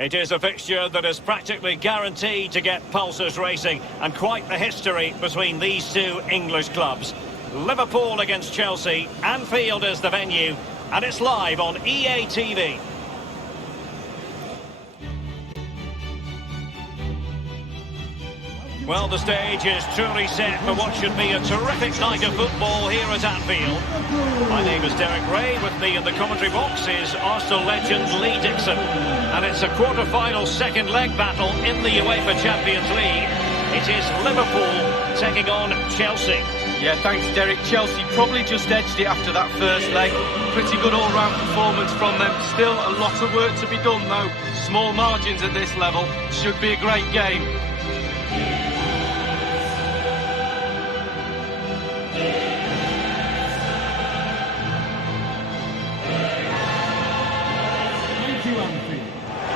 It is a fixture that is practically guaranteed to get pulses racing, and quite the history between these two English clubs. Liverpool against Chelsea, Anfield is the venue, and it's live on EA TV. Well, the stage is truly set for what should be a terrific night of football here at Anfield. My name is Derek Ray. With me in the commentary box is Arsenal legend Lee Dixon. And it's a quarter-final second leg battle in the UEFA Champions League. It is Liverpool taking on Chelsea. Yeah, thanks, Derek. Chelsea probably just edged it after that first leg. Pretty good all-round performance from them. Still a lot of work to be done, though. Small margins at this level. Should be a great game.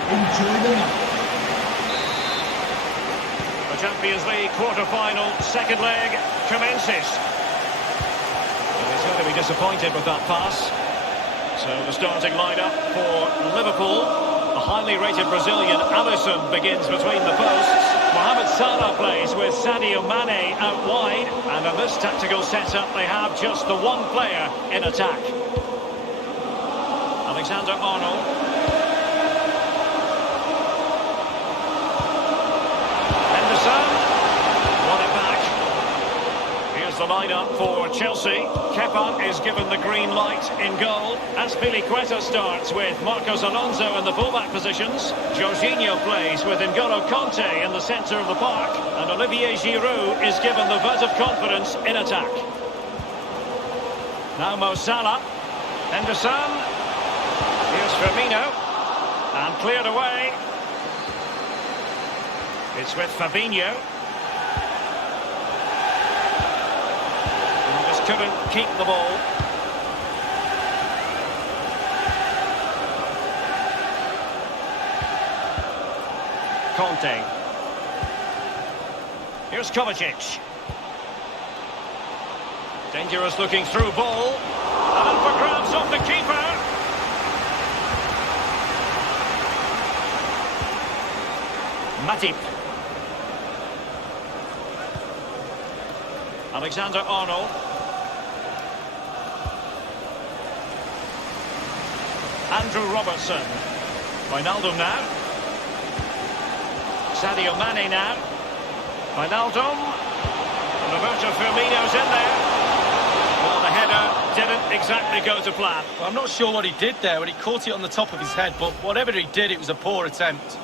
Enjoy the night. The Champions League quarter-final second leg commences. And he's going to be disappointed with that pass. So the starting lineup for Liverpool. The highly rated Brazilian Alisson begins between the posts. Mohamed Salah plays with Sadio Mane out wide. And in this tactical setup they have just the one player in attack. Alexander-Arnold. Won it back. Here's the lineup for Chelsea. Kepa is given the green light in goal. Azpilicueta starts with Marcos Alonso in the fullback positions. Jorginho plays with N'Golo Kanté in the centre of the park. And Olivier Giroud is given the vote of confidence in attack. Now Mo Salah. Henderson. Here's Firmino. And cleared away. It's with Fabinho. And just couldn't keep the ball. Conte. Here's Kovacic. Dangerous looking through ball. And for grabs off the keeper. Matip. Alexander-Arnold. Andrew Robertson. Wijnaldum now. Sadio Mane now. Wijnaldum. Roberto Firmino's in there. Well, the header didn't exactly go to plan. Well, I'm not sure what he did there when he caught it on the top of his head, but whatever he did, it was a poor attempt.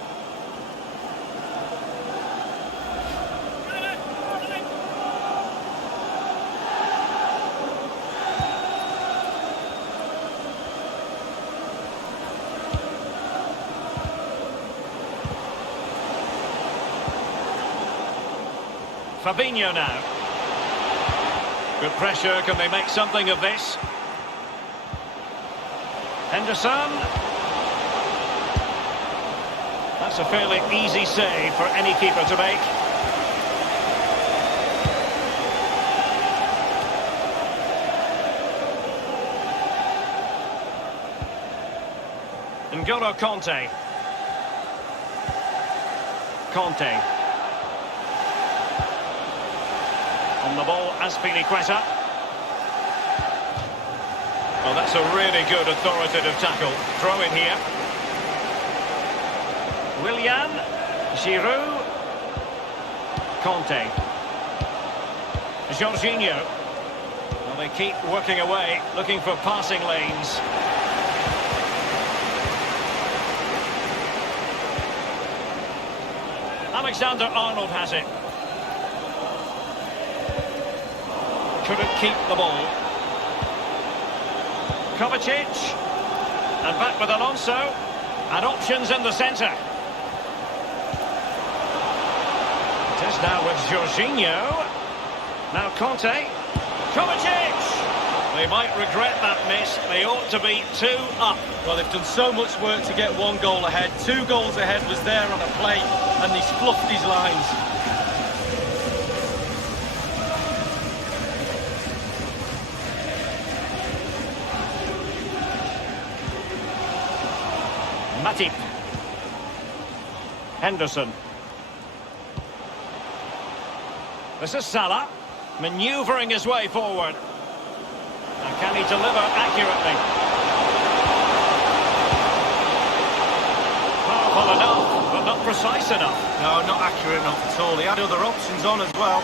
Fabinho now. Good pressure, can they make something of this? Henderson. That's a fairly easy save for any keeper to make. N'Golo Kanté. Conte. On the ball, Azpilicueta. Well, that's a really good authoritative tackle. Throw in here. Willian. Giroud. Conte. Jorginho. Well, they keep working away, looking for passing lanes. Alexander-Arnold has it. Couldn't keep the ball. Kovacic. And back with Alonso. And options in the centre. It is now with Jorginho. Now Conte. Kovacic! They might regret that miss. They ought to be 2 up. Well, they've done so much work to get 1 goal ahead. 2 goals ahead was there on a plate, and he's fluffed his lines. Matip. Henderson. This is Salah, manoeuvring his way forward. And can he deliver accurately? Powerful enough, but not precise enough. No, not accurate enough at all. He had other options on as well.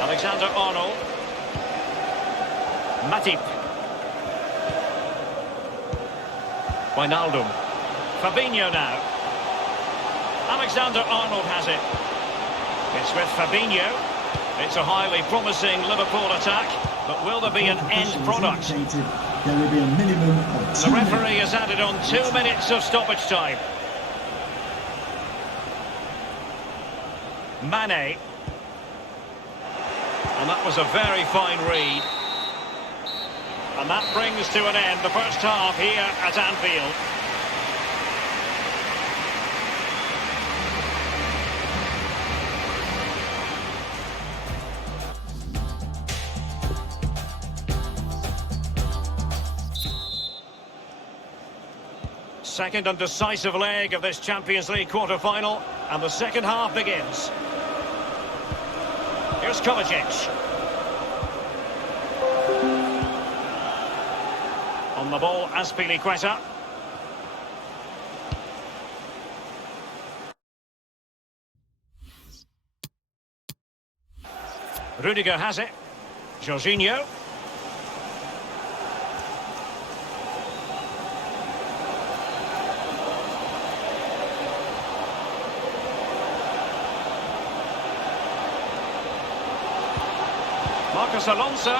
Alexander-Arnold. Matip. Wijnaldum. Fabinho now. Alexander-Arnold has it. It's with Fabinho. It's a highly promising Liverpool attack, but will there be an end product? There will be a minimum of 2 The referee has added on 2 minutes of stoppage time. Mane. And that was a very fine read. And that brings to an end the first half here at Anfield. Second and decisive leg of this Champions League quarter-final, and the second half begins. Here's Kovacic. On the ball, Azpilicueta. Rudiger has it. Jorginho. Marcos Alonso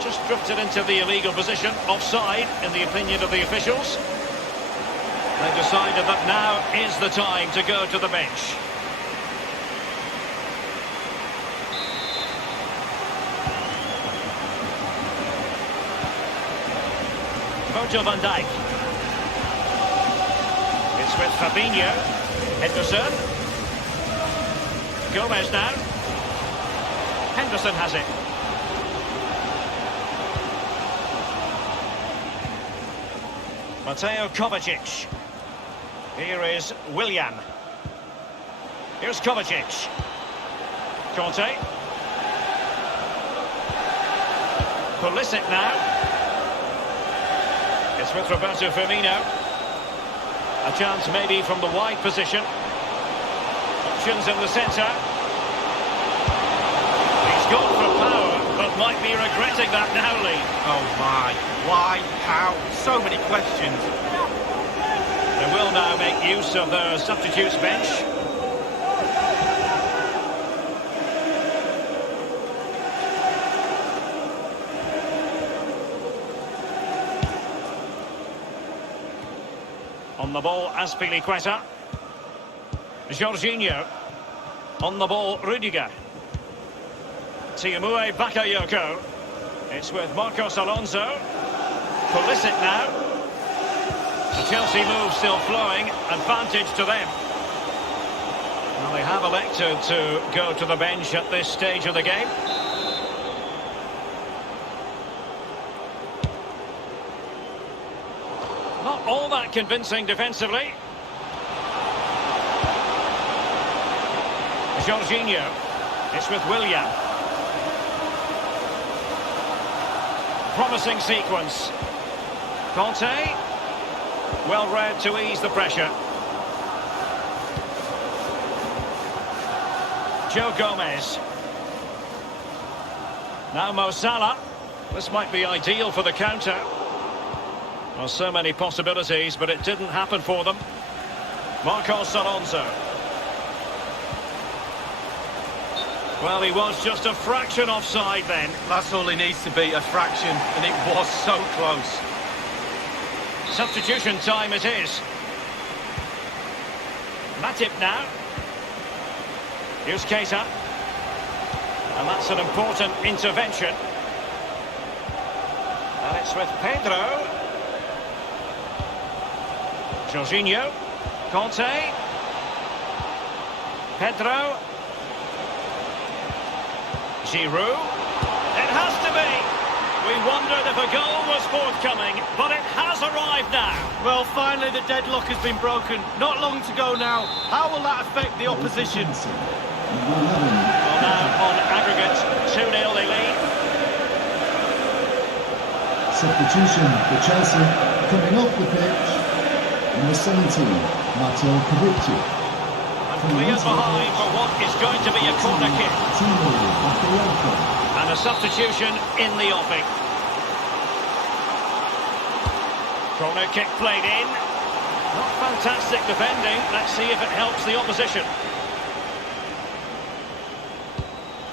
just drifted into the illegal position, offside in the opinion of the officials. They decided that now is the time to go to the bench. Virgil van Dijk. It's with Fabinho. Henderson. Gomez now. Henderson has it. Mateo Kovacic. Here is Willian. Here's Kovacic. Conte. Pulisic now. It's with Roberto Firmino. A chance maybe from the wide position. Options in the centre. He's gone for power, but might be regretting that now, Lee. Oh my, why, how, so many questions. They will now make use of their substitutes bench. On the ball, Azpilicueta. Jorginho. On the ball, Rudiger. Tiamue Bakayoko. It's with Marcos Alonso. Pulisic now. The Chelsea move still flowing. Advantage to them. Well, they have elected to go to the bench at this stage of the game. Not all that convincing defensively. Jorginho. It's with Willian. Promising sequence. Conte. Well read to ease the pressure. Joe Gomez. Now Mo Salah. This might be ideal for the counter. Well, so many possibilities, but it didn't happen for them. Marcos Alonso. Well, he was just a fraction offside then. That's all he needs to be, a fraction, and it was so close. Substitution time it is. Matip now. Here's Keita. And that's an important intervention. And it's with Pedro. Jorginho. Conte. Pedro. Giroud. It has to be. We wondered if a goal was forthcoming, but it has arrived now. Well, finally the deadlock has been broken. Not long to go now. How will that affect the opposition? Well, now on aggregate, 2-0 they lead. Substitution for Chelsea, coming off the pitch, number 17, Matteo Cavucci. And clears behind for what is going to be a corner kick. And a substitution in the offing. Corner kick played in. Not fantastic defending. Let's see if it helps the opposition.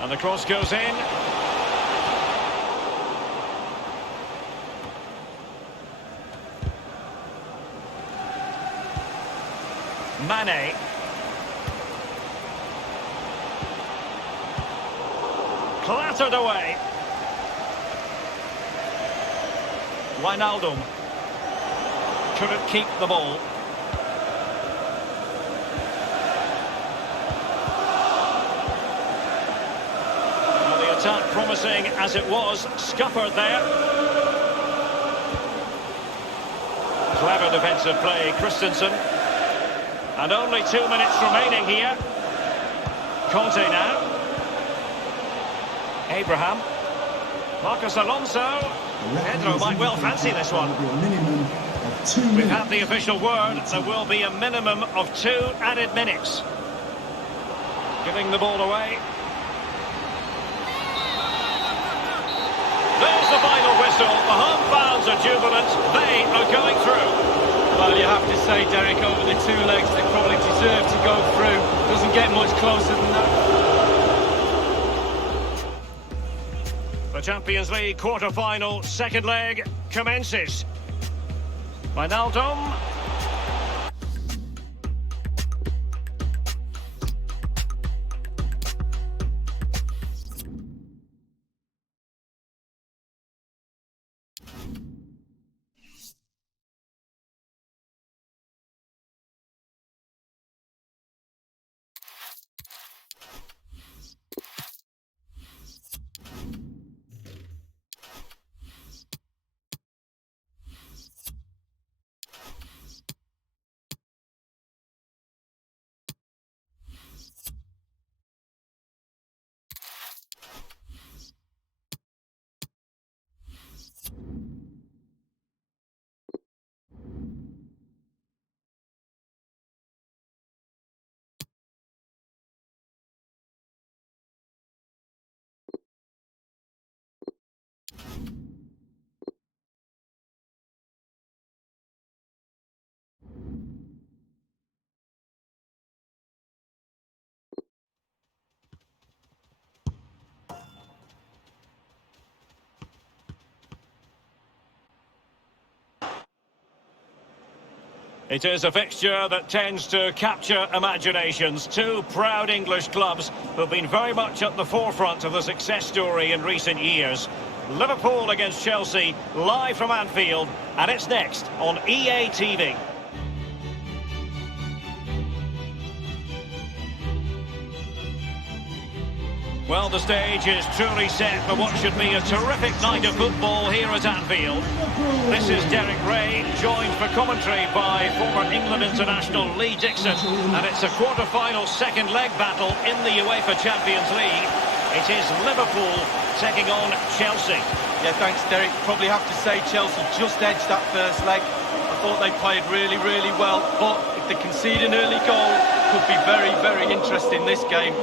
And the cross goes in. Mane. Clattered away. Wijnaldum. Couldn't keep the ball. Well, the attack promising as it was, scuppered there. Clever defensive play, Christensen. And only 2 minutes remaining here. Conte now. Abraham. Marcos Alonso. Pedro might well fancy this one. We've had the official word. There will be a minimum of 2 added minutes. Giving the ball away. There's the final whistle. The home fans are jubilant. They are going through. Well, you have to say, Derek, over the 2 legs, they probably deserve to go through. Doesn't get much closer than that. The Champions League quarter-final second leg commences. Wijnaldum. It is a fixture that tends to capture imaginations. 2 proud English clubs who've been very much at the forefront of the success story in recent years. Liverpool against Chelsea, live from Anfield, and it's next on EA TV. Well, the stage is truly set for what should be a terrific night of football here at Anfield. This is Derek Ray, joined for commentary by former England international Lee Dixon, and it's a quarter-final second leg battle in the UEFA Champions League. It is Liverpool taking on Chelsea. Yeah, thanks, Derek. Probably have to say Chelsea just edged that first leg. I thought they played really, really well, but if they concede an early goal, could be very, very interesting this game.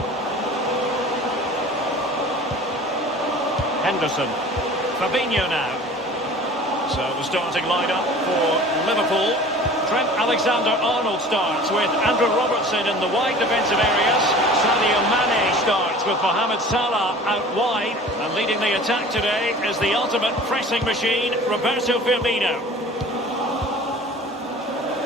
Henderson. Fabinho now. So the starting lineup for Liverpool. Trent Alexander-Arnold starts with Andrew Robertson in the wide defensive areas. Sadio Mane starts with Mohamed Salah out wide. And leading the attack today is the ultimate pressing machine, Roberto Firmino.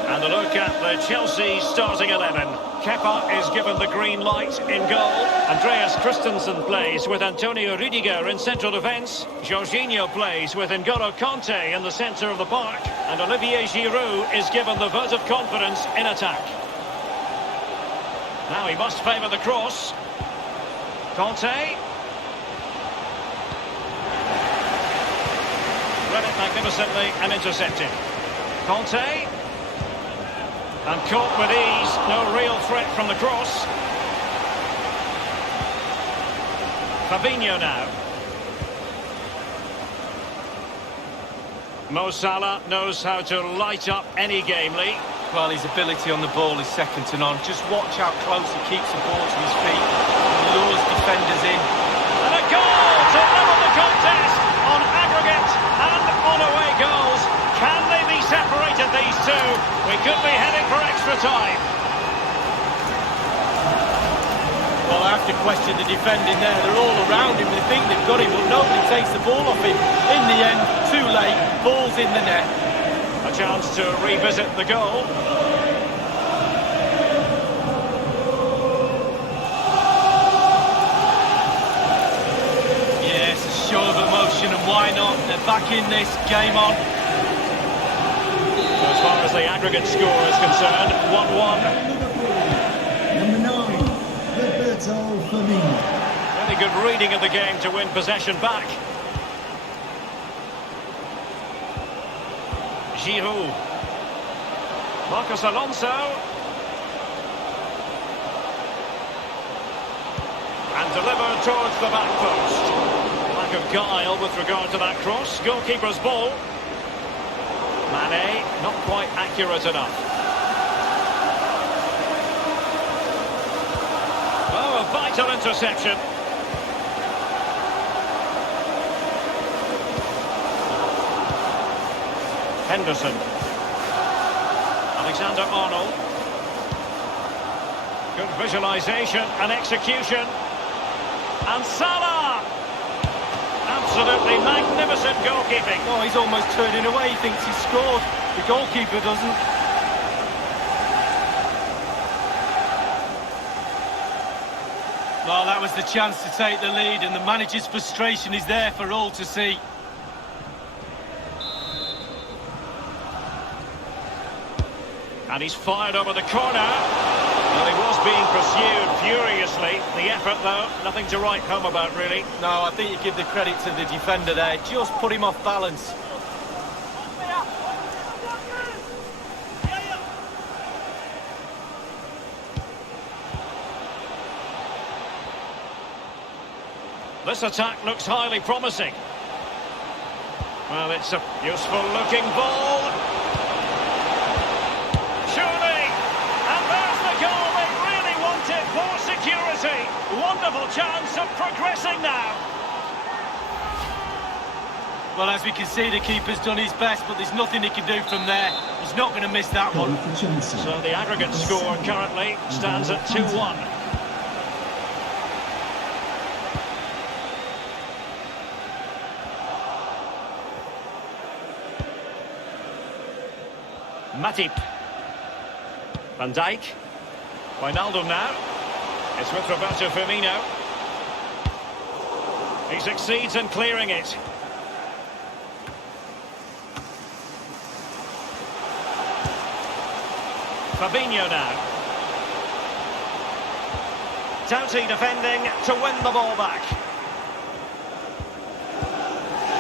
And a look at the Chelsea starting 11. Kepa is given the green light in goal. Andreas Christensen plays with Antonio Rudiger in central defence. Jorginho plays with N'Golo Kanté in the centre of the park. And Olivier Giroud is given the vote of confidence in attack. Now he must favour the cross. Kanté. Read it magnificently and intercepted. Kanté. And caught with ease, no real threat from the cross. Fabinho now. Mo Salah knows how to light up any game, Lee. Well, his ability on the ball is second to none. Just watch how close he keeps the ball to his feet. He lures defenders in. And a goal to level the contest on aggregate and on away goals. Can they be separated, these two? We could be heading for extra time. Well, I have to question the defending there. They're all around him. They think they've got him, but nobody takes the ball off him. In the end, too late. Ball's in the net. A chance to revisit the goal. Yes, a show of emotion, and why not? They're back in this, game on. So as far as the aggregate score is concerned, 1-1. Number 9, Roberto Firmino. Really good reading of the game to win possession back. Giroud. Marcos Alonso. And delivered towards the back post. Lack of guile with regard to that cross. Goalkeeper's ball. Mane, not quite accurate enough. Oh, a vital interception. Henderson. Alexander-Arnold. Good visualisation and execution. And Salah! Absolutely magnificent goalkeeping. Oh, he's almost turning away. He thinks he's scored. The goalkeeper doesn't. Well, that was the chance to take the lead, and the manager's frustration is there for all to see. And he's fired over the corner. Well, he was being pursued furiously. The effort, though, nothing to write home about, really. No, I think you give the credit to the defender there. Just put him off balance. This attack looks highly promising. Well, it's a useful-looking ball. Surely! And there's the goal they really wanted. More security. Wonderful chance of progressing now. Well, as we can see, the keeper's done his best, but there's nothing he can do from there. He's not going to miss that one. So the aggregate score currently stands at 2-1. Matip. Van Dijk. Wijnaldum now. It's with Roberto Firmino. He succeeds in clearing it. Fabinho now. Doughty defending to win the ball back.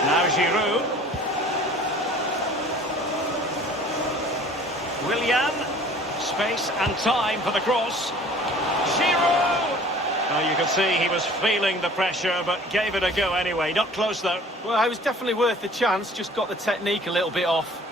Now Giroud. Willian, space and time for the cross. Giroud! Well, you can see he was feeling the pressure, but gave it a go anyway. Not close, though. Well, it was definitely worth the chance, just got the technique a little bit off.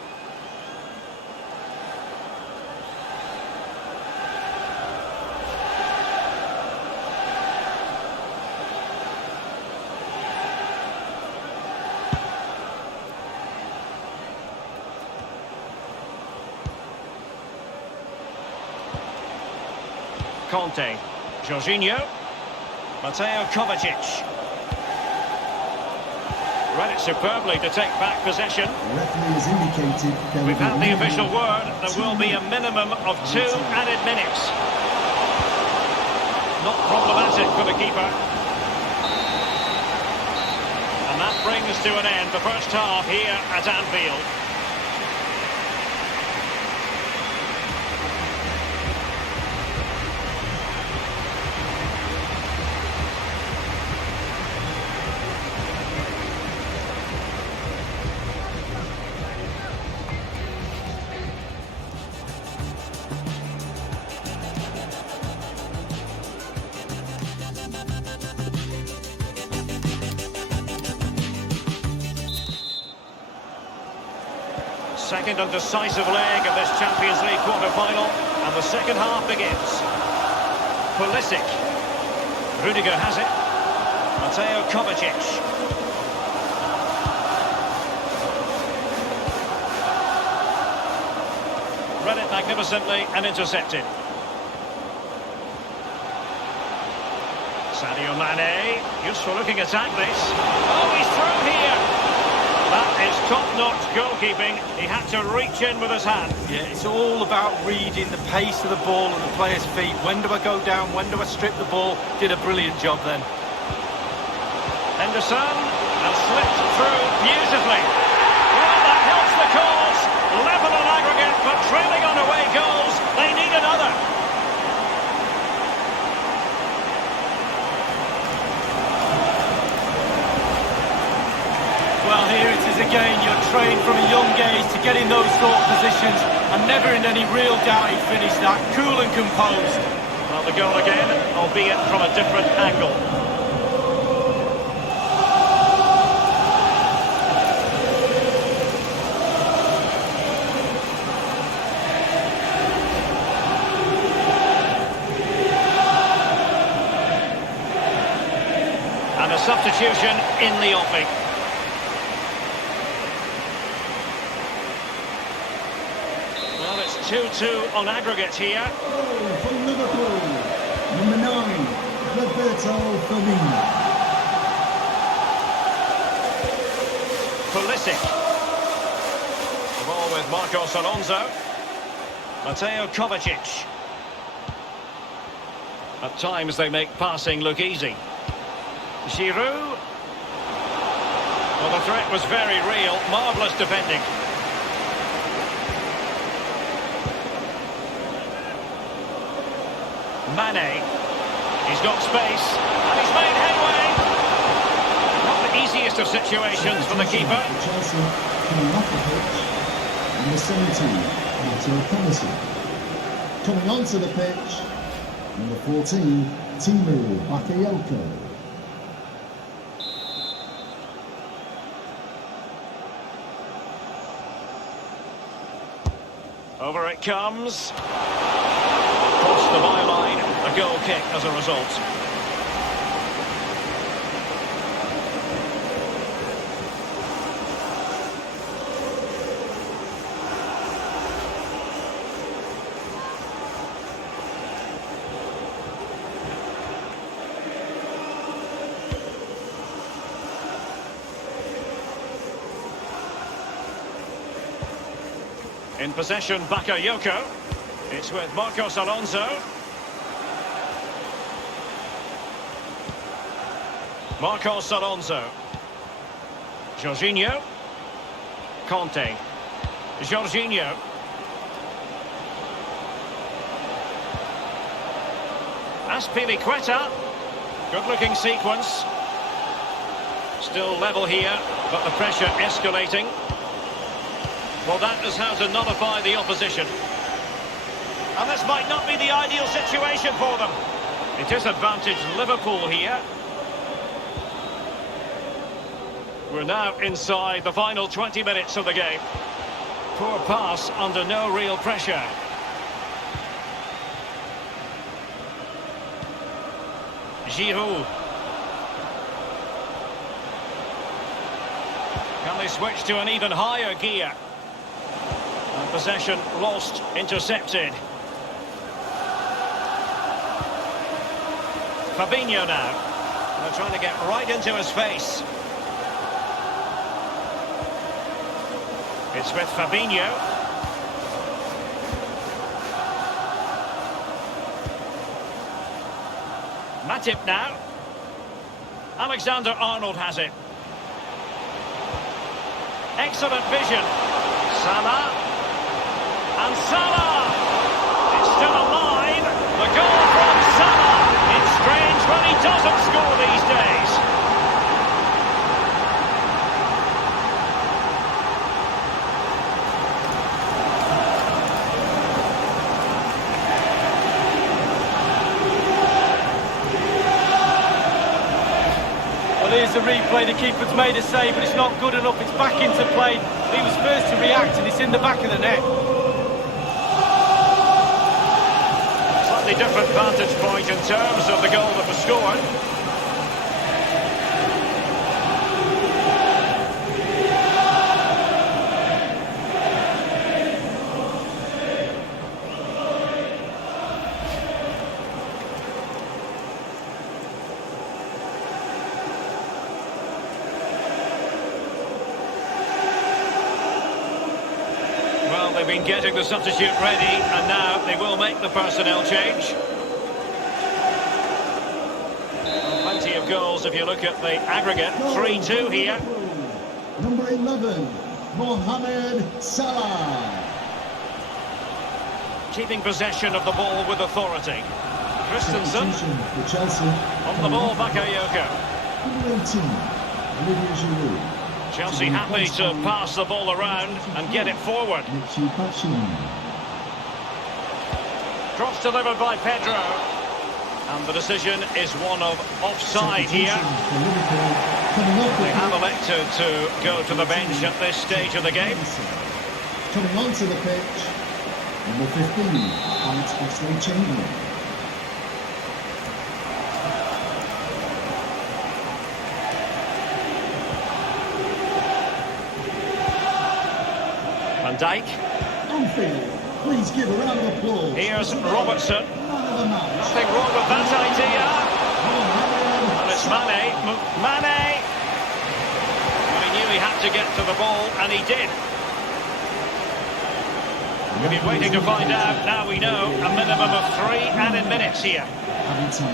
Conte, Jorginho, Mateo Kovacic. Read it superbly to take back possession. The referee has indicated there will We've be had a the minimum official word. There of will be a 2 minimum of 2 added minutes. Not problematic for the keeper. And that brings to an end the first half here at Anfield. Second and decisive leg of this Champions League quarter-final, and the second half begins. Pulisic. Rudiger has it. Mateo Kovacic. Read it magnificently and intercepted. Sadio Mane. Useful looking attack this. Oh, he's through here. That is top-notch goalkeeping. He had to reach in with his hand. Yeah, it's all about reading the pace of the ball and the player's feet. When do I go down? When do I strip the ball? Did a brilliant job then. Henderson has slipped through beautifully. Well, that helps the cause. Level on aggregate, but trailing on away goals. They need another. Well, here it is again. You're trained from a young age to get in those sort of positions, and never in any real doubt he finished that. Cool and composed. Well, the goal again, albeit from a different angle. And a substitution in the offing. Well, it's 2-2 on aggregate here. goal for Liverpool. Number 9, Roberto Firmino. Pulisic. The ball with Marcos Alonso. Mateo Kovacic. At times they make passing look easy. Giroud. Well, the threat was very real. Marvellous defending. Mane. He's got space. And he's made headway. Not the easiest of situations for the keeper. For Chelsea, coming off the pitch, number 17, Mateo Kovacic. Coming onto the pitch, number 14, Timu Bakayoko. Over it comes. Across the byline, a goal kick as a result. In possession, Bakayoko. It's with Marcos Alonso. Marcos Alonso. Jorginho. Conte. Jorginho. Azpilicueta. Good-looking sequence. Still level here, but the pressure escalating. Well, that is how to nullify the opposition. And this might not be the ideal situation for them. It is advantage Liverpool here. We're now inside the final 20 minutes of the game. Poor pass under no real pressure. Giroud. Can they switch to an even higher gear? And possession lost, intercepted. Fabinho now. They're trying to get right into his face. It's with Fabinho. Matip now. Alexander-Arnold has it. Excellent vision. Salah. And Salah! It's still alive. The goal from Salah. It's strange when he doesn't score these days. Well, here's the replay. The keeper's made a save, but it's not good enough. It's back into play. He was first to react, and it's in the back of the net. Slightly different vantage point in terms of the goal that was scored. Well, they've been getting the substitute ready, and now they will make the personnel change. Plenty of goals if you look at the aggregate. 3-2 here. Number 11, Mohamed Salah. Keeping possession of the ball with authority. Christensen Substitution for Chelsea. on the ball, Bakayoko. Number 18, Olivier Giroud. Chelsea happy to pass the ball around and get it forward. Cross delivered by Pedro. And the decision is one of offside here. They have elected to go to the bench at this stage of the game. Coming onto the pitch, number 15, Alex Oxlade-Chamberlain. Van Dijk. Anfield, please give a round of applause. Here's Robertson. Man of the match. Nothing wrong with that idea. And it's Mane. Mane! Well, he knew he had to get to the ball, and he did. We've been waiting to find out. Now we know. A minimum of 3 added minutes here.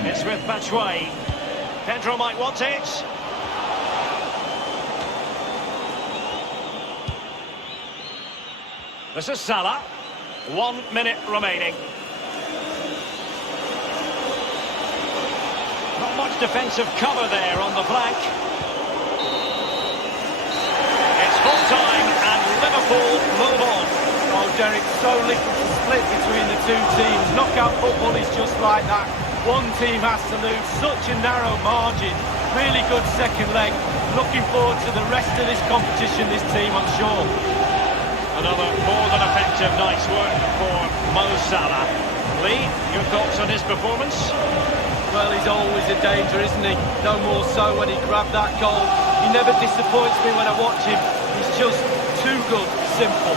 It's with Batshuayi. Pedro might want it. This is Salah. 1 minute remaining. Not much defensive cover there on the flank. It's full time and Liverpool move on. Oh, Derek, so little to split between the two teams. Knockout football is just like that. One team has to lose. Such a narrow margin. Really good second leg. Looking forward to the rest of this competition, this team, I'm sure. Another more than effective night's work for Mo Salah. Lee, your thoughts on his performance? Well, he's always a danger, isn't he? No more so when he grabbed that goal. He never disappoints me when I watch him. He's just too good, simple.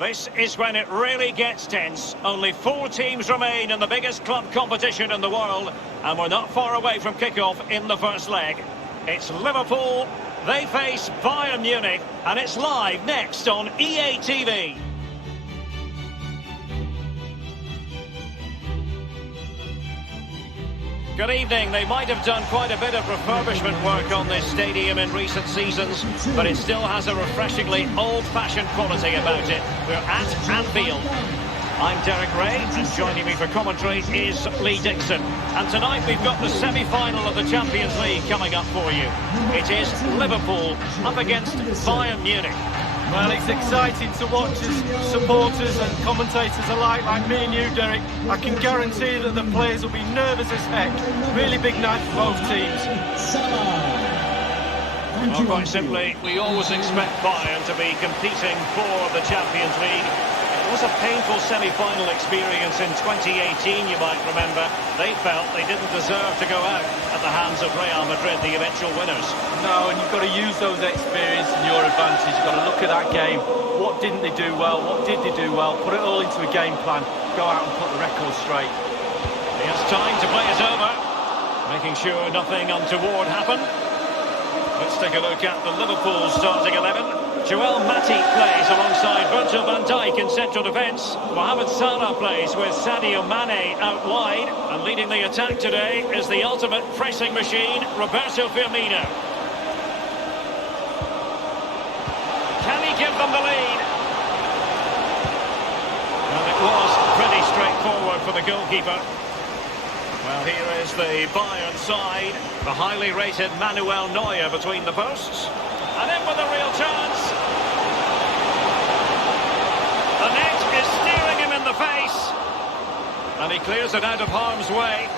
This is when it really gets tense. Only 4 teams remain in the biggest club competition in the world, and we're not far away from kickoff in the first leg. It's Liverpool, they face Bayern Munich, and it's live next on EA TV. Good evening. They might have done quite a bit of refurbishment work on this stadium in recent seasons, but it still has a refreshingly old-fashioned quality about it. We're at Anfield. I'm Derek Ray, and joining me for commentary is Lee Dixon. And tonight we've got the semi-final of the Champions League coming up for you. It is Liverpool up against Bayern Munich. Well, it's exciting to watch as supporters and commentators alike, like me and you, Derek. I can guarantee that the players will be nervous as heck. Really big night for both teams. Well, quite simply, we always expect Bayern to be competing for the Champions League. It was a painful semi-final experience in 2018, you might remember. They felt they didn't deserve to go out at the hands of Real Madrid, the eventual winners. No, and you've got to use those experiences in your advantage. You've got to look at that game. What didn't they do well? What did they do well? Put it all into a game plan. Go out and put the record straight. He has time to play it over, making sure nothing untoward happened. Let's take a look at the Liverpool starting 11. Joel Matip plays alongside Virgil van Dijk in central defence. Mohamed Salah plays with Sadio Mane out wide. And leading the attack today is the ultimate pressing machine, Roberto Firmino. Can he give them the lead? Well, it was pretty straightforward for the goalkeeper. Well, here is the Bayern side. The highly rated Manuel Neuer between the posts. And in with a real chance. The net is steering him in the face. And he clears it out of harm's way.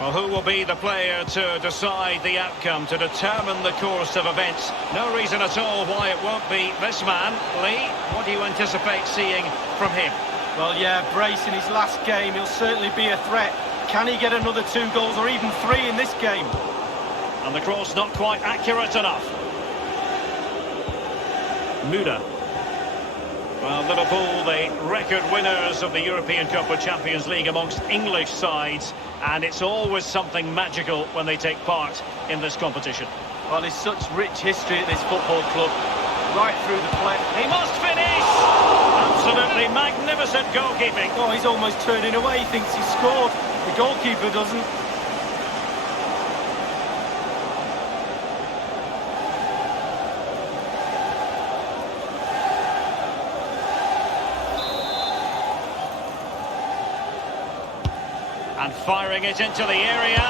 Well, who will be the player to decide the outcome, to determine the course of events? No reason at all why it won't be this man. Lee, what do you anticipate seeing from him? Well, yeah, brace in his last game. He'll certainly be a threat. Can he get another 2 goals or even 3 in this game? And the cross not quite accurate enough. Muda. Well, Liverpool, the record winners of the European Cup or Champions League amongst English sides, and it's always something magical when they take part in this competition. Well, there's such rich history at this football club, right through the play. He must finish! Absolutely magnificent goalkeeping. Oh, he's almost turning away, he thinks he scored. The goalkeeper doesn't. And firing it into the area.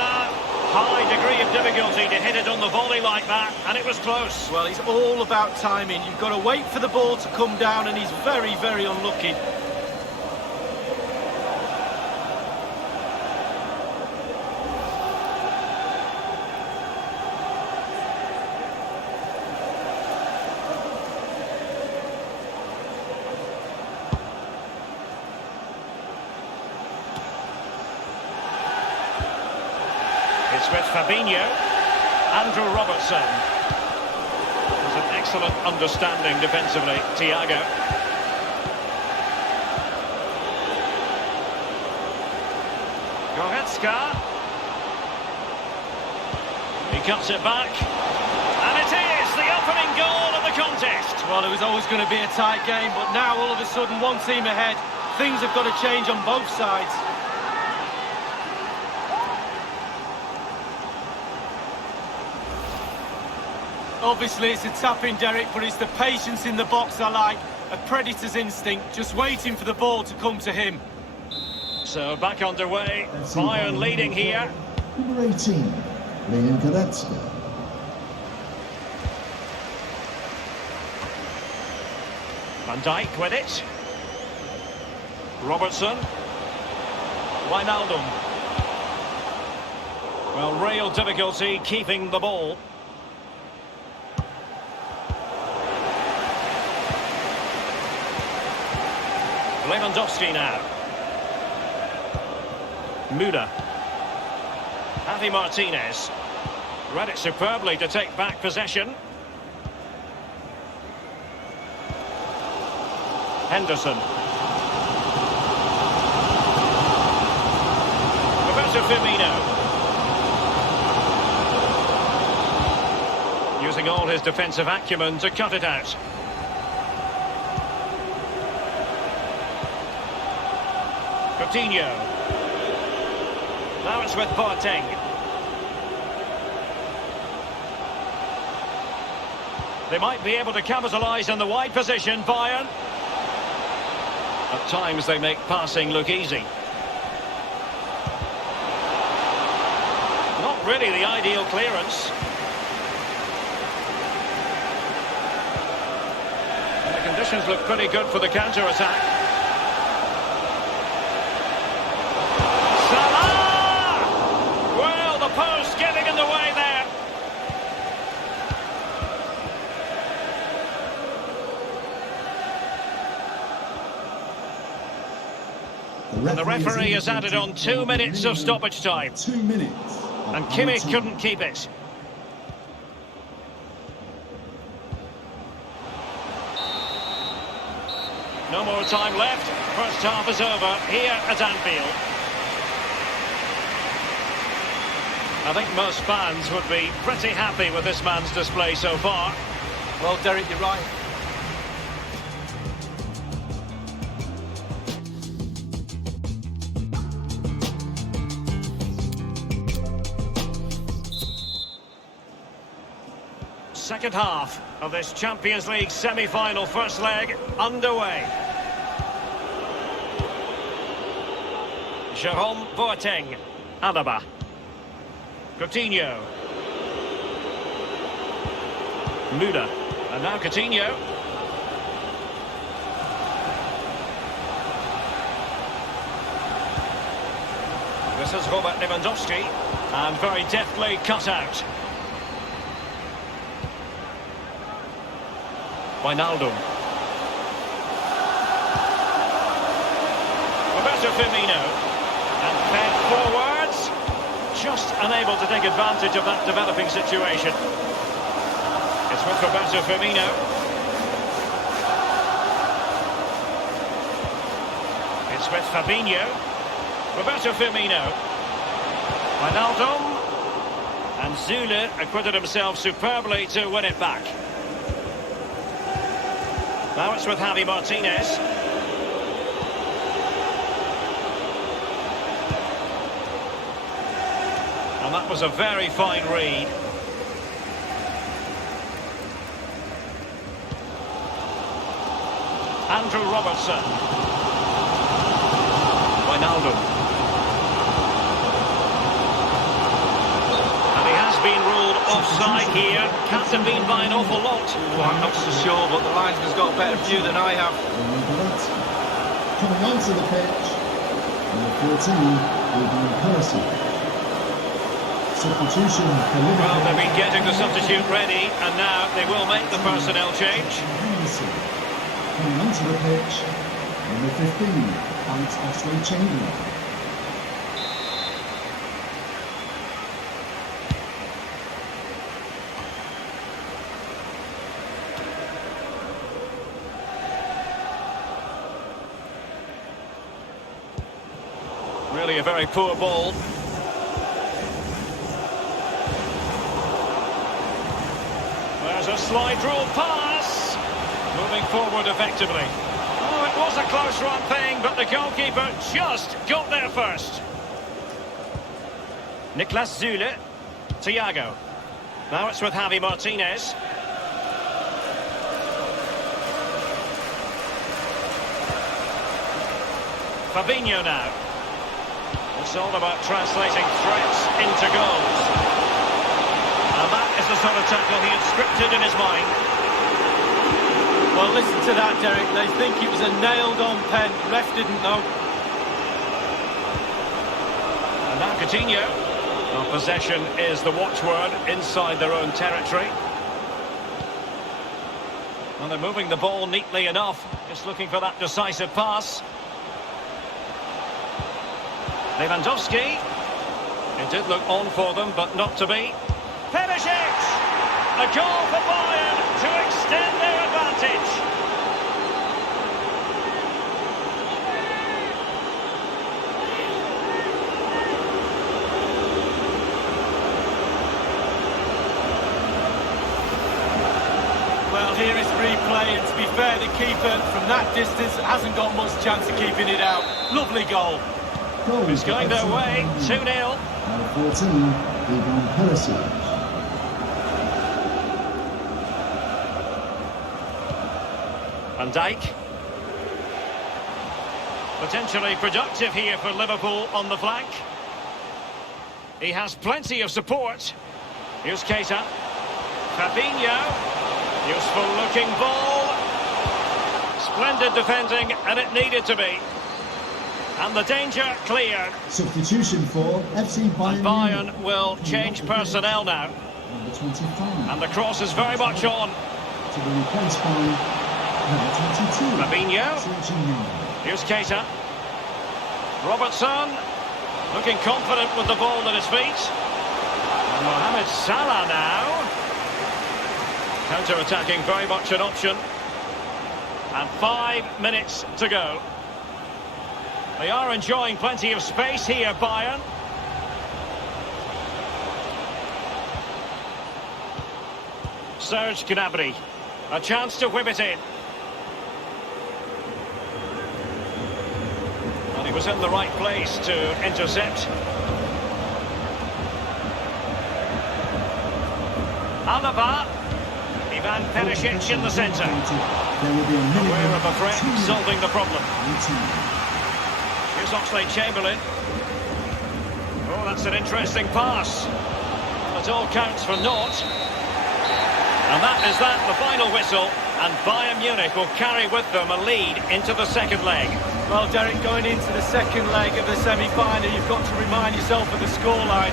High degree of difficulty to hit it on the volley like that, and it was close. Well, it's all about timing. You've got to wait for the ball to come down, and he's very, very unlucky. It's with Fabinho. Andrew Robertson. There's an excellent understanding defensively. Thiago. Goretzka. He cuts it back. And it is the opening goal of the contest. Well, it was always going to be a tight game, but now all of a sudden one team ahead. Things have got to change on both sides. Obviously, it's a tap-in, Derek, but it's the patience in the box I like. A predator's instinct, just waiting for the ball to come to him. So, back underway. Bayern leading here. Number 18, Leon Goretzka. Van Dijk with it. Robertson. Wijnaldum. Well, real difficulty keeping the ball. Lewandowski now. Muda. Javi Martinez. Read it superbly to take back possession. Henderson. Roberto Firmino. Using all his defensive acumen to cut it out. Coutinho. Now it's with Boateng. They might be able to capitalise in the wide position, Bayern. At times they make passing look easy. Not really the ideal clearance. And the conditions look pretty good for the counter-attack. Salah! Well, the post getting in the way there. And the referee has added on 2 minutes of stoppage time. 2 minutes. And Kimmich couldn't keep it. No more time left. First half is over here at Anfield. I think most fans would be pretty happy with this man's display so far. Well, Derek, you're right. Second half of this Champions League semi-final first leg underway. Jerome Boateng. Alaba. Coutinho. Müller. And now Coutinho. This is Robert Lewandowski. And very deftly cut out. Wijnaldum. Roberto Firmino. And fed forwards. Just unable to take advantage of that developing situation. It's with Roberto Firmino. It's with Fabinho. Roberto Firmino. Wijnaldum. And Zule acquitted himself superbly to win it back. Now it's with Javi Martinez. And that was a very fine read. Andrew Robertson. Wijnaldum. And he has been ruled offside here. Can't have been by an awful lot. Well, I'm not so sure, but the linesman's got a better view than I have. Coming onto the pitch, number 14 will be Percy. Substitution for Liverpool. Well, they've been getting the substitute ready, and now they will make the personnel change. Coming onto the pitch, number 15, Alex Oxlade-Chamberlain. Really a very poor ball. There's a slide rule pass. Moving forward effectively. Oh, it was a close run thing, but the goalkeeper just got there first. Niklas Zule. Thiago. Now it's with Javi Martinez. Fabinho now. It's all about translating threats into goals. And that is the sort of tackle he had scripted in his mind. Well, listen to that, Derek. They think it was a nailed-on pen. Ref didn't know. And now Coutinho. Well, possession is the watchword inside their own territory. Well, they're moving the ball neatly enough. Just looking for that decisive pass. Lewandowski. It did look on for them, but not to be. Perisic! A goal for Bayern to extend their advantage. keeper from that distance hasn't got much chance of keeping it out. Lovely goal. Goal It's for going their FC way, Bayern. 2-0. Number 14, Ivan Perisic. Van Dijk. Potentially productive here for Liverpool on the flank. He has plenty of support. Here's Keita. Fabinho. Useful looking ball. Splendid defending, and it needed to be. And the danger cleared. Substitution for FC Bayern. And Bayern will change personnel now. Number 25. And the cross is very much on. To be replaced by number 22. Fabinho. Switching now. Here's Keita. Robertson. Looking confident with the ball at his feet. And Mohamed Salah now. Counter-attacking, very much an option. And 5 minutes to go. They are enjoying plenty of space here, Bayern. Serge Gnabry. A chance to whip it in. And he was in the right place to intercept. Alaba. Ivan Perisic in the centre. There will be a minute. Aware of a friend solving the problem. 18. Here's Oxlade-Chamberlain. Oh, that's an interesting pass. It all counts for naught. And that is that, the final whistle. And Bayern Munich will carry with them a lead into the second leg. Well, Derek, going into the second leg of the semi-final, you've got to remind yourself of the scoreline.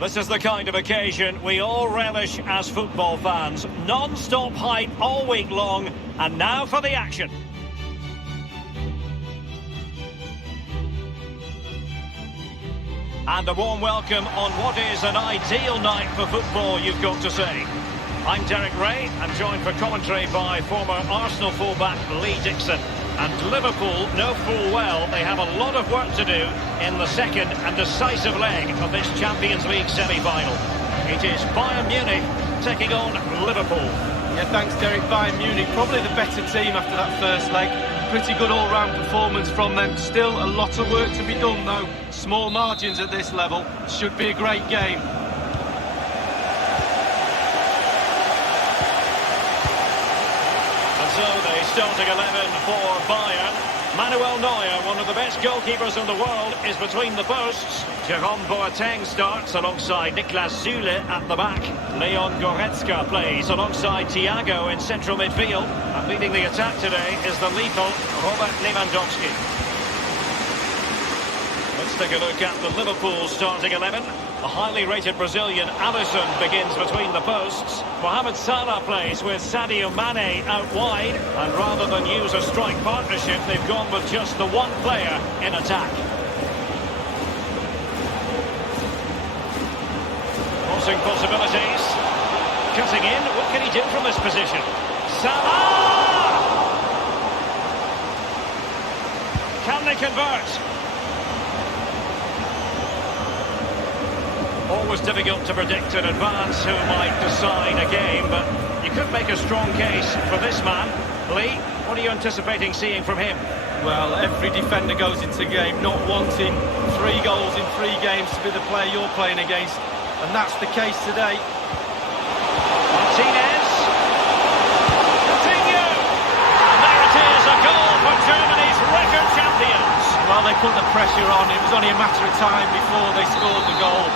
This is the kind of occasion we all relish as football fans. Non-stop hype all week long, and now for the action. And a warm welcome on what is an ideal night for football, you've got to say. I'm Derek Ray, I'm joined for commentary by former Arsenal fullback Lee Dixon. And Liverpool know full well they have a lot of work to do in the second and decisive leg of this Champions League semi-final. It is Bayern Munich taking on Liverpool. Yeah, thanks, Derek. Bayern Munich, probably the better team after that first leg. Pretty good all-round performance from them. Still a lot of work to be done, though. Small margins at this level. Should be a great game. So the starting 11 for Bayern. Manuel Neuer, one of the best goalkeepers in the world, is between the posts. Jerome Boateng starts alongside Niklas Süle at the back. Leon Goretzka plays alongside Thiago in central midfield. And leading the attack today is the lethal Robert Lewandowski. Let's take a look at the Liverpool starting 11. The highly rated Brazilian Alisson begins between the posts. Mohamed Salah plays with Sadio Mane out wide. And rather than use a strike partnership, they've gone with just the one player in attack. Crossing possibilities. Cutting in. What can he do from this position? Salah! Can they convert? Always difficult to predict in advance who might decide a game, but you could make a strong case for this man. Lee, what are you anticipating seeing from him? Well, every defender goes into game not wanting 3 goals in 3 games to be the player you're playing against, and that's the case today. Martinez. Coutinho. And there it is, a goal for Germany's record champions. Well, they put the pressure on. It was only a matter of time before they scored the goal.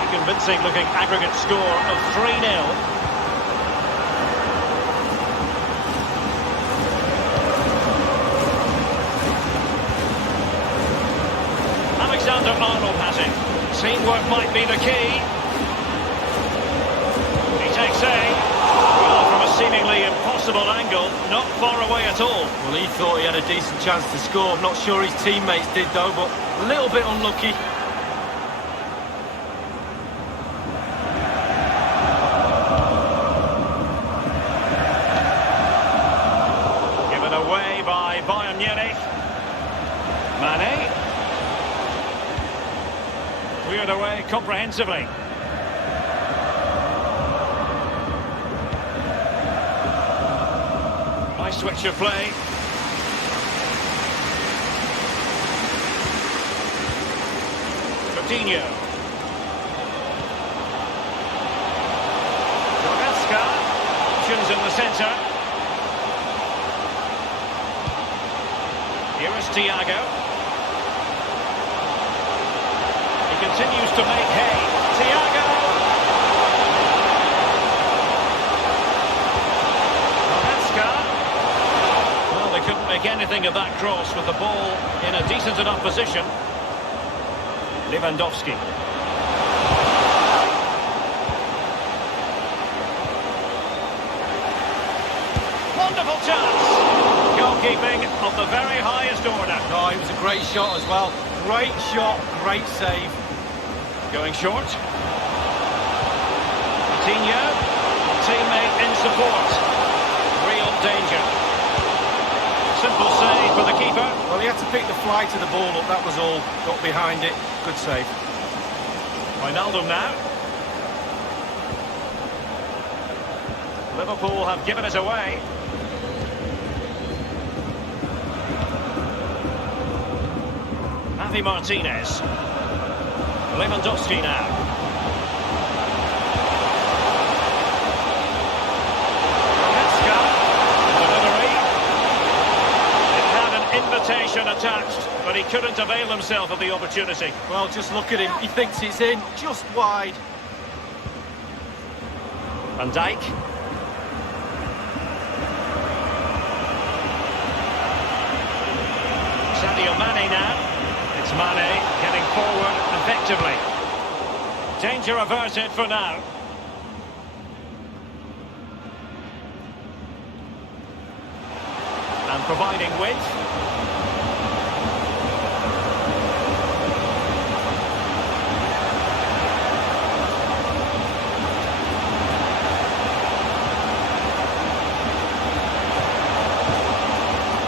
A convincing looking aggregate score of 3-0. Arnold has it. Teamwork might be the key. He takes aim. Well, from a seemingly impossible angle, not far away at all. Well, he thought he had a decent chance to score. I'm not sure his teammates did, though, but a little bit unlucky. Given away by Bayern Munich. Mane. Cleared away comprehensively. Nice switch of play. Coutinho. Goretzka. Options in the centre. Here is Thiago. Continues to make hay. Thiago! Goretzka. Well, they couldn't make anything of that cross with the ball in a decent enough position. Lewandowski. Wonderful chance! Goalkeeping of the very highest order. Oh, it was a great shot as well. Great shot, great save. Going short. Coutinho. Teammate in support. Real danger. Simple save for the keeper. Well, he had to pick the flight of the ball up, that was all. Got behind it. Good save. Wijnaldum now. Liverpool have given it away. Martinez. Lewandowski now. Goretzka. Delivery. It had an invitation attached, but he couldn't avail himself of the opportunity. Well, just look at him. He thinks it's in, just wide. Van Dijk. Sadio Mane now. It's Mane getting forward effectively. Danger averted for now. And providing width.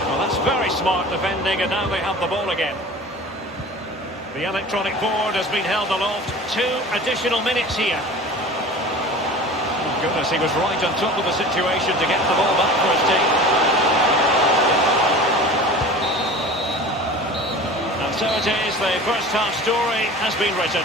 Well, that's very smart defending, and now they have the ball again. The electronic board has been held aloft. 2 additional minutes here. Oh goodness, he was right on top of the situation to get the ball back for his team. And so it is, the first half story has been written.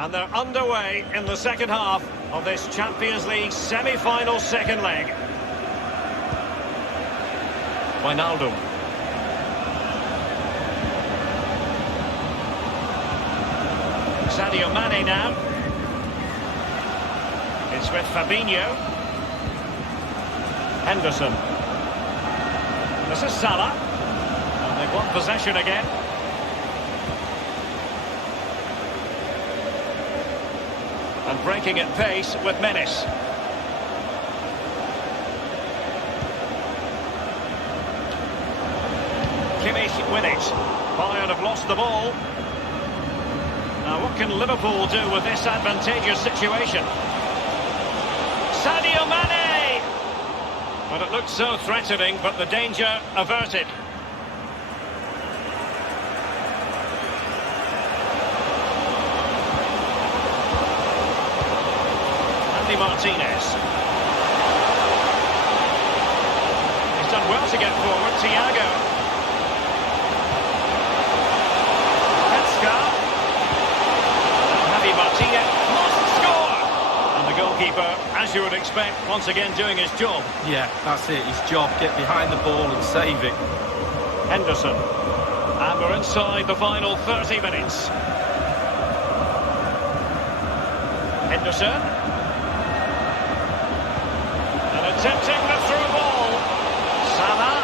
And they're underway in the second half of this Champions League semi-final second leg. Wijnaldum. Sadio Mane now. It's with Fabinho. Henderson. This is Salah. And they've won possession again. And breaking at pace with menace. Kimmich with it. Bayern have lost the ball. Now what can Liverpool do with this advantageous situation? Sadio Mane! But it looked so threatening, but the danger averted. Martinez. He's done well to get forward. Thiago. Goretzka. Javi Martinez must score. And the goalkeeper, as you would expect, once again doing his job. Yeah, that's it. His job. Get behind the ball and save it. Henderson. And we're inside the final 30 minutes. Henderson. Attempting the through ball. Salah.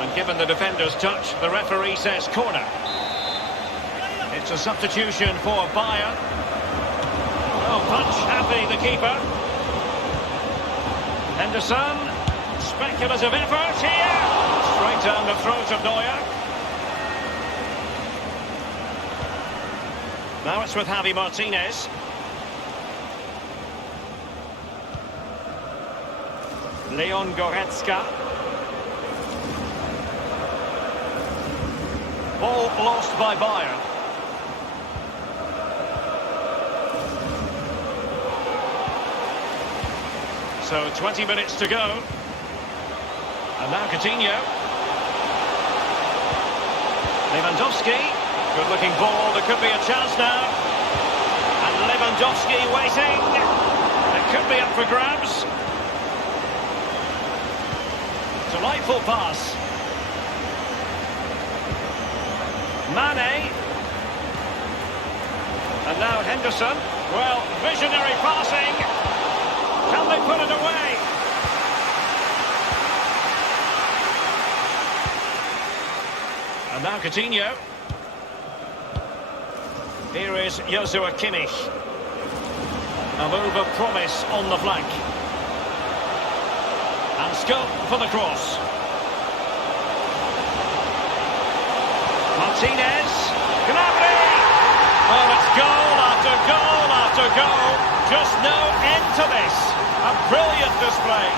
And given the defender's touch, the referee says corner. It's a substitution for Bayern. Oh, punch happy, the keeper. Henderson. Speculative effort here. Straight down the throat of Neuer. Now it's with Javi Martinez. Leon Goretzka. Ball lost by Bayern. So 20 minutes to go. And now Coutinho. Lewandowski. Good looking ball. There could be a chance now. And Lewandowski waiting. It could be up for grabs. Delightful pass. Mane. And now Henderson. Well, visionary passing. Can they put it away? And now Coutinho. Here is Joshua Kimmich. A move of promise on the flank. And scope for the cross. Martinez. Gnabry! Oh, it's goal after goal after goal. Just no end to this. A brilliant display.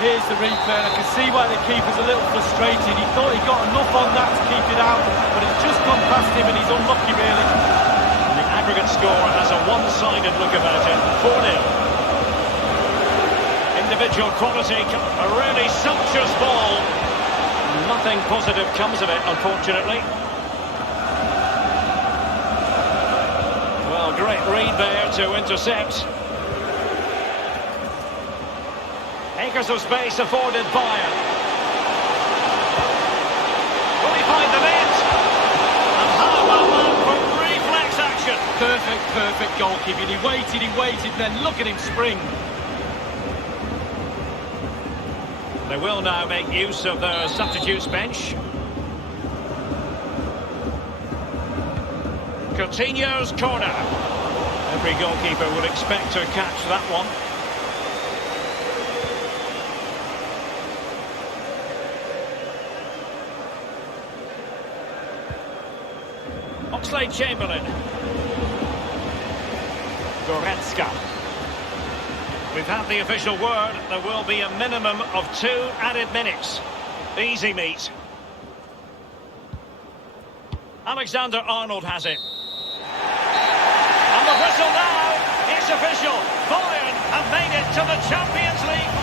Here's the replay. I can see why the keeper's a little frustrated. He thought he got enough on that to keep it out, but it's just gone past him and he's unlucky, really. And the aggregate score has a one-sided look about it. 4-0. Individual quality, a really sumptuous ball. Nothing positive comes of it, unfortunately. Well, great read there to intercept. Acres of space afforded Bayern. Will he find the net? And how about that for reflex action? Perfect goalkeeping. He waited, then look at him spring. They will now make use of their substitutes bench. Coutinho's corner. Every goalkeeper would expect to catch that one. Oxlade-Chamberlain. Goretzka. We've had the official word. There will be a minimum of 2 added minutes. Easy meet. Alexander-Arnold has it. And the whistle now. It's official. Bayern have made it to the Champions League.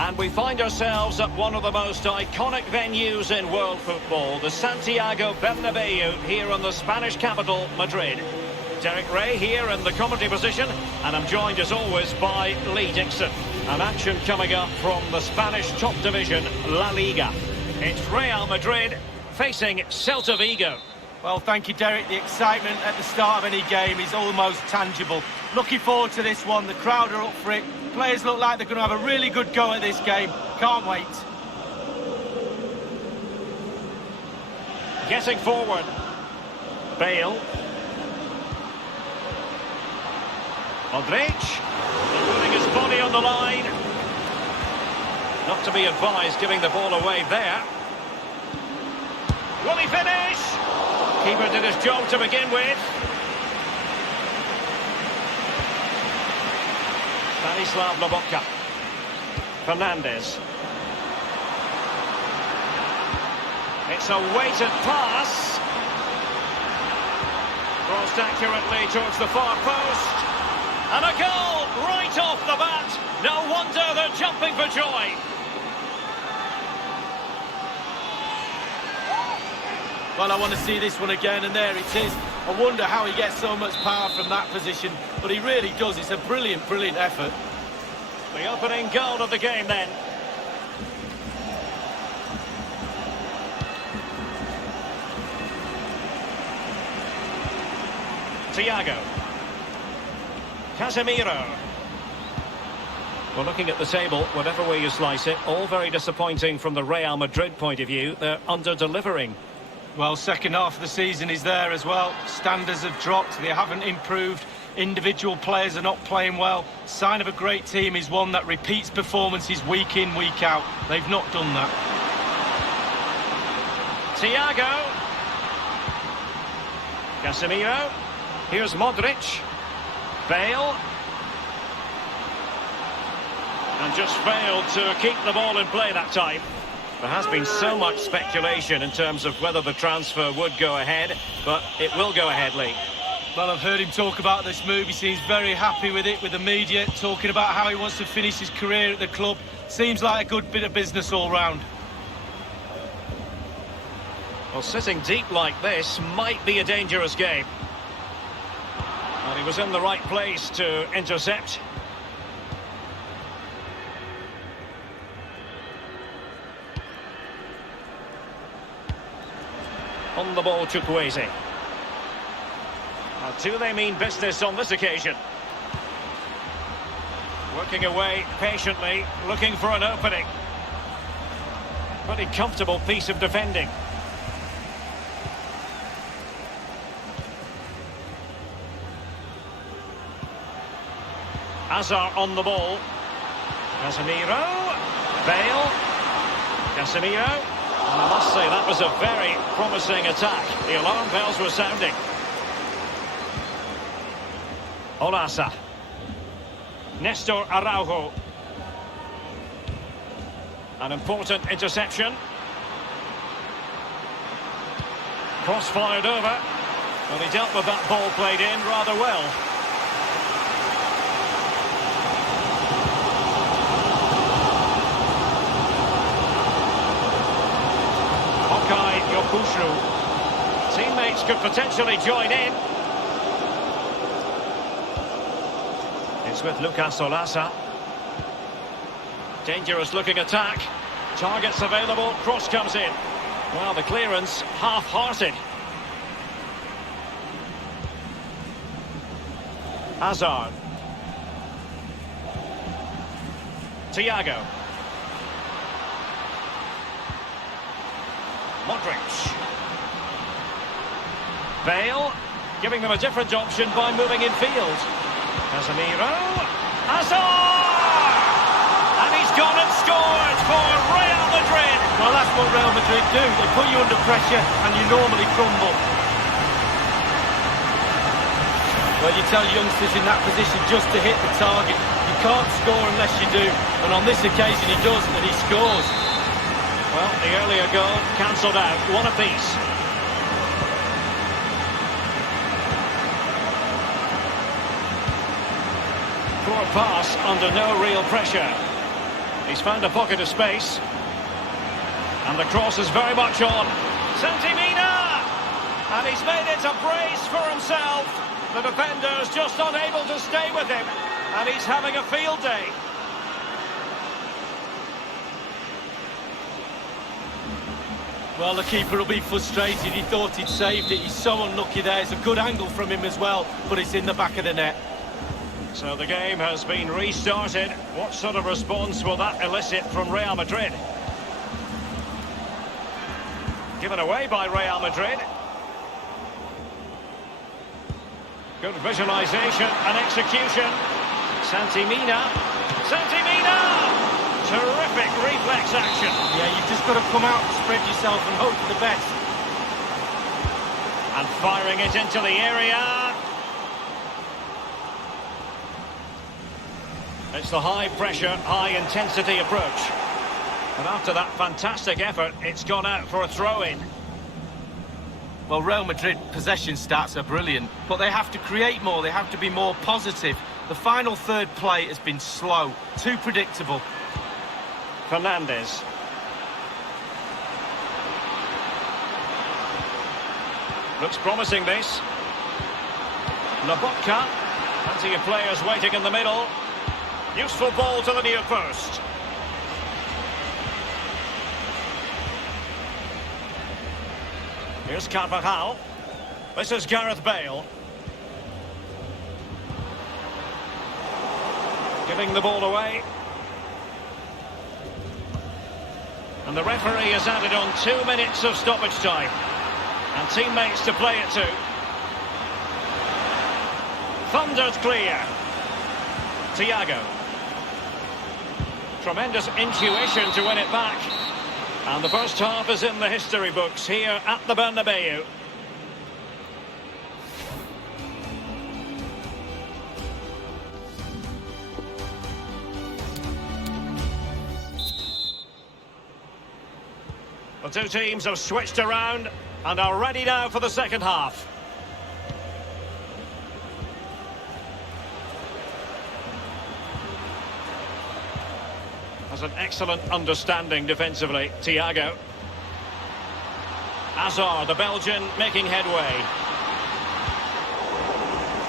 And we find ourselves at one of the most iconic venues in world football, the Santiago Bernabeu, here in the Spanish capital, Madrid. Derek Ray here in the commentary position, and I'm joined as always by Lee Dixon. An action coming up from the Spanish top division, La Liga. It's Real Madrid facing Celta Vigo. Well, thank you, Derek. The excitement at the start of any game is almost tangible. Looking forward to this one. The crowd are up for it. Players look like they're going to have a really good go at this game. Can't wait. Getting forward. Bale. Modric. Putting his body on the line. Not to be advised giving the ball away there. Will he finish? Keeper did his job to begin with. Stanislav Lobotka. Fernandez. It's a weighted pass. Crossed accurately towards the far post. And a goal right off the bat. No wonder they're jumping for joy. Well, I want to see this one again, and there it is. I wonder how he gets so much power from that position, but he really does. It's a brilliant, brilliant effort. The opening goal of the game then. Thiago. Casemiro. Well, looking at the table, whatever way you slice it, all very disappointing from the Real Madrid point of view. They're under-delivering. Well, second half of the season is there as well. Standards have dropped, they haven't improved. Individual players are not playing well. Sign of a great team is one that repeats performances week in, week out. They've not done that. Thiago. Casemiro. Here's Modric. Bale. And just failed to keep the ball in play that time. There has been so much speculation in terms of whether the transfer would go ahead, but it will go ahead, Lee. Well, I've heard him talk about this move. He seems very happy with it, with the media, talking about how he wants to finish his career at the club. Seems like a good bit of business all round. Well, sitting deep like this might be a dangerous game. And he was in the right place to intercept. On the ball, Chukwueze. Now, do they mean business on this occasion? Working away patiently, looking for an opening. Pretty comfortable piece of defending. Hazard on the ball. Casemiro. Bale. Casemiro. And I must say, that was a very promising attack. The alarm bells were sounding. Olasa. Nestor Araujo. An important interception. Cross fired over. Well, he dealt with that ball played in rather well. Teammates could potentially join in. It's with Lucas Olasa. Dangerous looking attack. Targets available, cross comes in. Well, the clearance half-hearted. Hazard. Thiago. Modric. Bale, giving them a different option by moving in field. Casemiro. Hazard! And he's gone and scored for Real Madrid. Well, that's what Real Madrid do. They put you under pressure and you normally crumble. Well, you tell youngsters in that position just to hit the target. You can't score unless you do. And on this occasion he does, and he scores. Well, the earlier goal cancelled out. One apiece. Poor pass under no real pressure. He's found a pocket of space. And the cross is very much on. Santimina! And he's made it a brace for himself. The defender's just unable to stay with him. And he's having a field day. Well, the keeper will be frustrated. He thought he'd saved it. He's so unlucky there. It's a good angle from him as well, but it's in the back of the net. So the game has been restarted. What sort of response will that elicit from Real Madrid? Given away by Real Madrid. Good visualization and execution. Santimina. Santimina! Terrific reflex action. Yeah, you've just got to come out and spread yourself and hope for the best. And firing it into the area. It's the high-pressure, high-intensity approach. And after that fantastic effort, it's gone out for a throw-in. Well, Real Madrid possession stats are brilliant, but they have to create more, they have to be more positive. The final third play has been slow, too predictable. Fernandes. Looks promising, this. Lobotka. Plenty of players waiting in the middle. Useful ball to the near post. Here's Carvajal. This is Gareth Bale. Giving the ball away. And the referee has added on 2 minutes of stoppage time. And teammates to play it to. Thundered clear. Thiago. Tremendous intuition to win it back. And the first half is in the history books here at the Bernabeu. The two teams have switched around and are ready now for the second half. Has an excellent understanding defensively, Thiago. Hazard, the Belgian, making headway.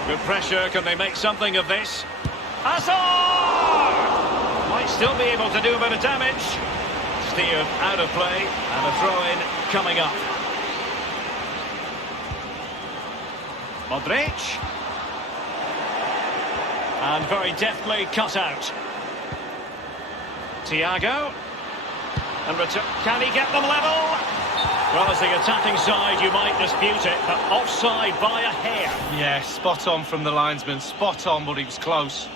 Good pressure, can they make something of this? Hazard! Might still be able to do a bit of damage. Steered out of play, and a throw-in coming up. Modric. And very deftly cut out. Thiago. And can he get them level? Well, as the attacking side, you might dispute it, but offside by a hair. Yeah, spot on from the linesman. Spot on, but he was close.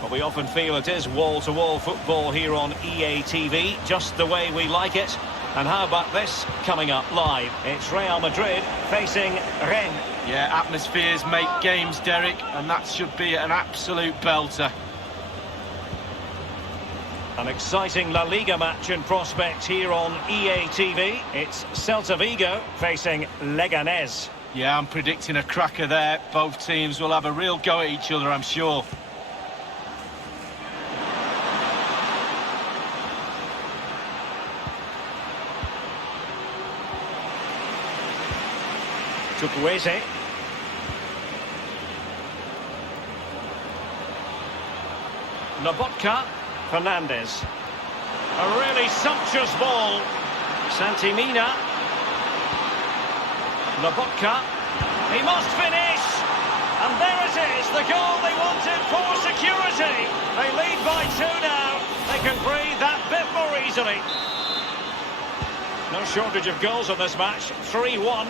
But we often feel it is wall-to-wall football here on EA TV, just the way we like it. And how about this coming up live? It's Real Madrid facing Rennes. Yeah, atmospheres make games, Derek, and that should be an absolute belter. An exciting La Liga match in prospect here on EA TV. It's Celta Vigo facing Leganés. Yeah, I'm predicting a cracker there. Both teams will have a real go at each other, I'm sure. Chukwueze. Lobotka. Fernandes. A really sumptuous ball. Santimina. Lobotka. He must finish. And there it is, the goal they wanted for security. They lead by 2 now. They can breathe that bit more easily. No shortage of goals in this match. 3-1.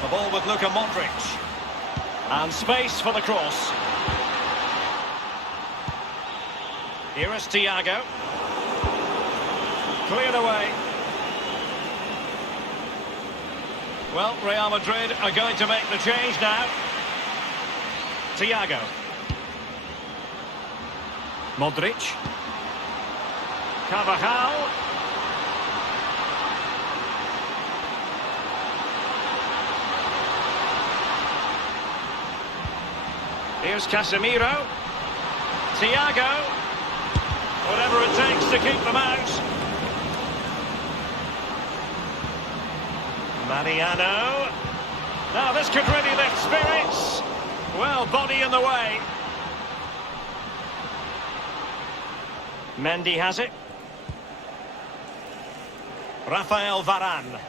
The ball with Luka Modric. And space for the cross. Here is Thiago. Cleared away. Well, Real Madrid are going to make the change now. Thiago. Modric. Carvajal. Here's Casemiro. Thiago. Whatever it takes to keep them out. Mariano. Now this could really lift spirits. Well, body in the way. Mendy has it. Rafael Varane.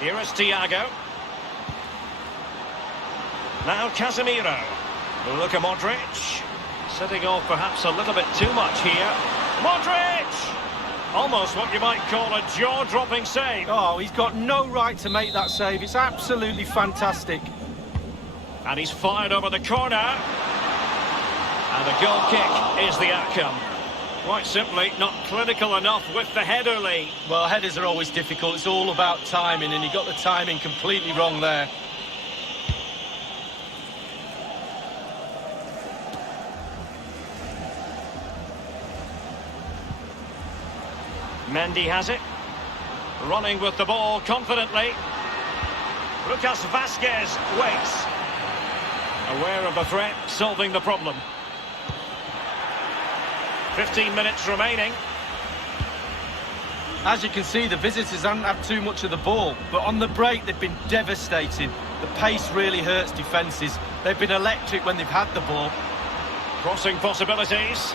Here is Thiago. Now Casemiro. Luka Modric. Setting off perhaps a little bit too much here. Modric! Almost what you might call a jaw-dropping save. Oh, he's got no right to make that save. It's absolutely fantastic. And he's fired over the corner. And a goal kick is the outcome. Quite simply, not clinical enough with the header, Lee. Well, headers are always difficult. It's all about timing, and he got the timing completely wrong there. Mendy has it. Running with the ball confidently. Lucas Vazquez waits. Aware of the threat, solving the problem. 15 minutes remaining. As you can see, the visitors haven't had too much of the ball, but on the break they've been devastating. The pace really hurts defences. They've been electric when they've had the ball. Crossing possibilities.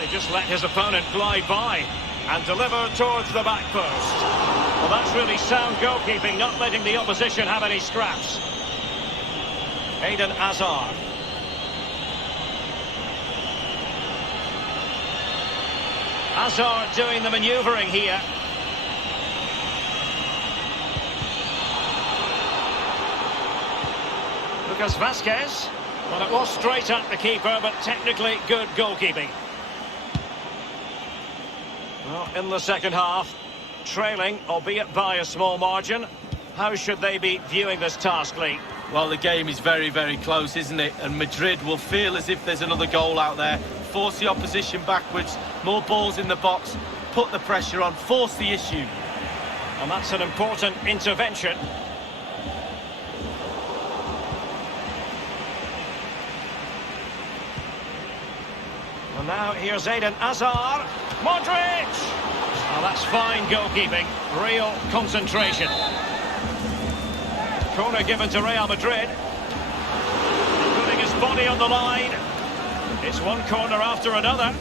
He just let his opponent glide by and deliver towards the back post. Well, that's really sound goalkeeping, not letting the opposition have any scraps. Eden Hazard. Hazard doing the manoeuvring here. Lucas Vazquez. Well, it was straight at the keeper, but technically good goalkeeping. Well, in the second half, trailing, albeit by a small margin. How should they be viewing this task, Lee? Well, the game is very, very close, isn't it? And Madrid will feel as if there's another goal out there. Force the opposition backwards, more balls in the box, put the pressure on, force the issue. And that's an important intervention. And now here's Eden Hazard. Modric! Oh, that's fine goalkeeping. Real concentration. Corner given to Real Madrid. Putting his body on the line. It's one corner after another.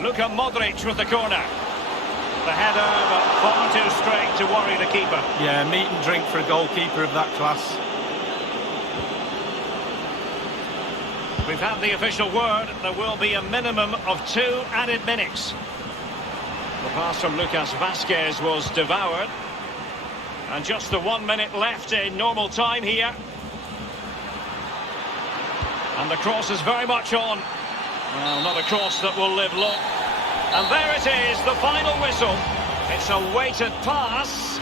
Luka Modric with the corner. The header, but far too straight to worry the keeper. Yeah, meat and drink for a goalkeeper of that class. We've had the official word. There will be a minimum of 2 added minutes. The pass from Lucas Vazquez was devoured. And just the 1 minute left in normal time here. And the cross is very much on. Well, not a cross that will live long. And there it is, the final whistle. It's a weighted pass.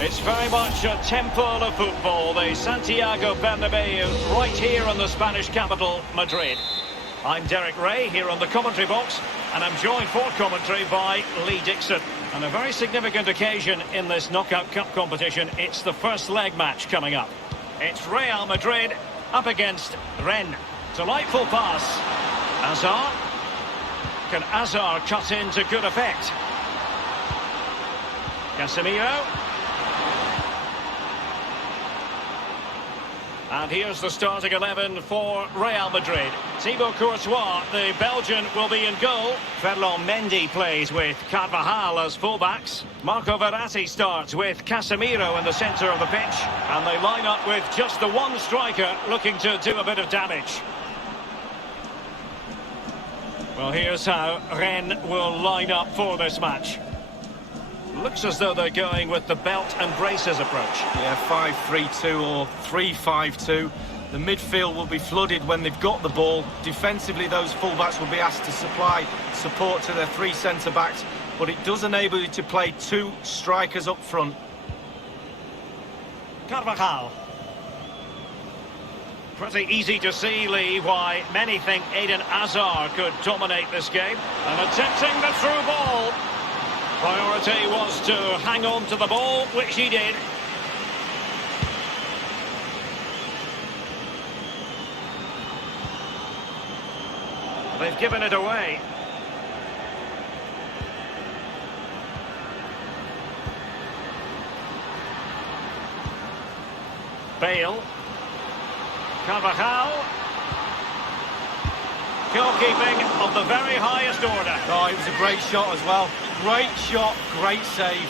It's very much a temple of football, the Santiago Bernabeu, right here in the Spanish capital, Madrid. I'm Derek Ray here on the commentary box, and I'm joined for commentary by Lee Dixon. And a very significant occasion in this knockout cup competition. It's the first leg match coming up. It's Real Madrid up against Rennes. Delightful pass. Hazard. Can Hazard cut into good effect? Casemiro. And here's the starting 11 for Real Madrid. Thibaut Courtois, the Belgian, will be in goal. Ferland Mendy plays with Carvajal as fullbacks. Marco Verratti starts with Casemiro in the centre of the pitch. And they line up with just the one striker looking to do a bit of damage. Well, here's how Rennes will line up for this match. Looks as though they're going with the belt and braces approach. Yeah, 5-3-2 or 3-5-2. The midfield will be flooded when they've got the ball. Defensively, those fullbacks will be asked to supply support to their three centre-backs, but it does enable you to play two strikers up front. Carvajal. Pretty easy to see, Lee, why many think Eden Hazard could dominate this game. And attempting the through ball. Priority was to hang on to the ball, which he did. They've given it away. Bale. Carvajal. Goalkeeping of the very highest order. Oh, it was a great shot as well. Great shot, great save.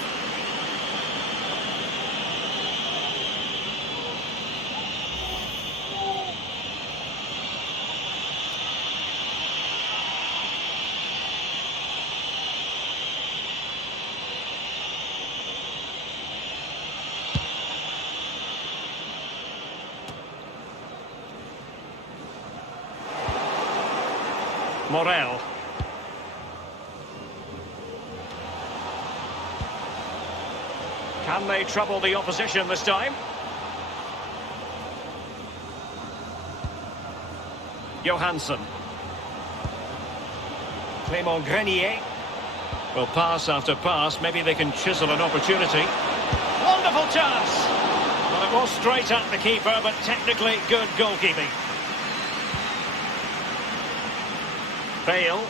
Morel. Can they trouble the opposition this time? Johansson. Clément Grenier. Well, pass after pass, maybe they can chisel an opportunity. Wonderful chance! Well, it was straight at the keeper, but technically good goalkeeping. Bale.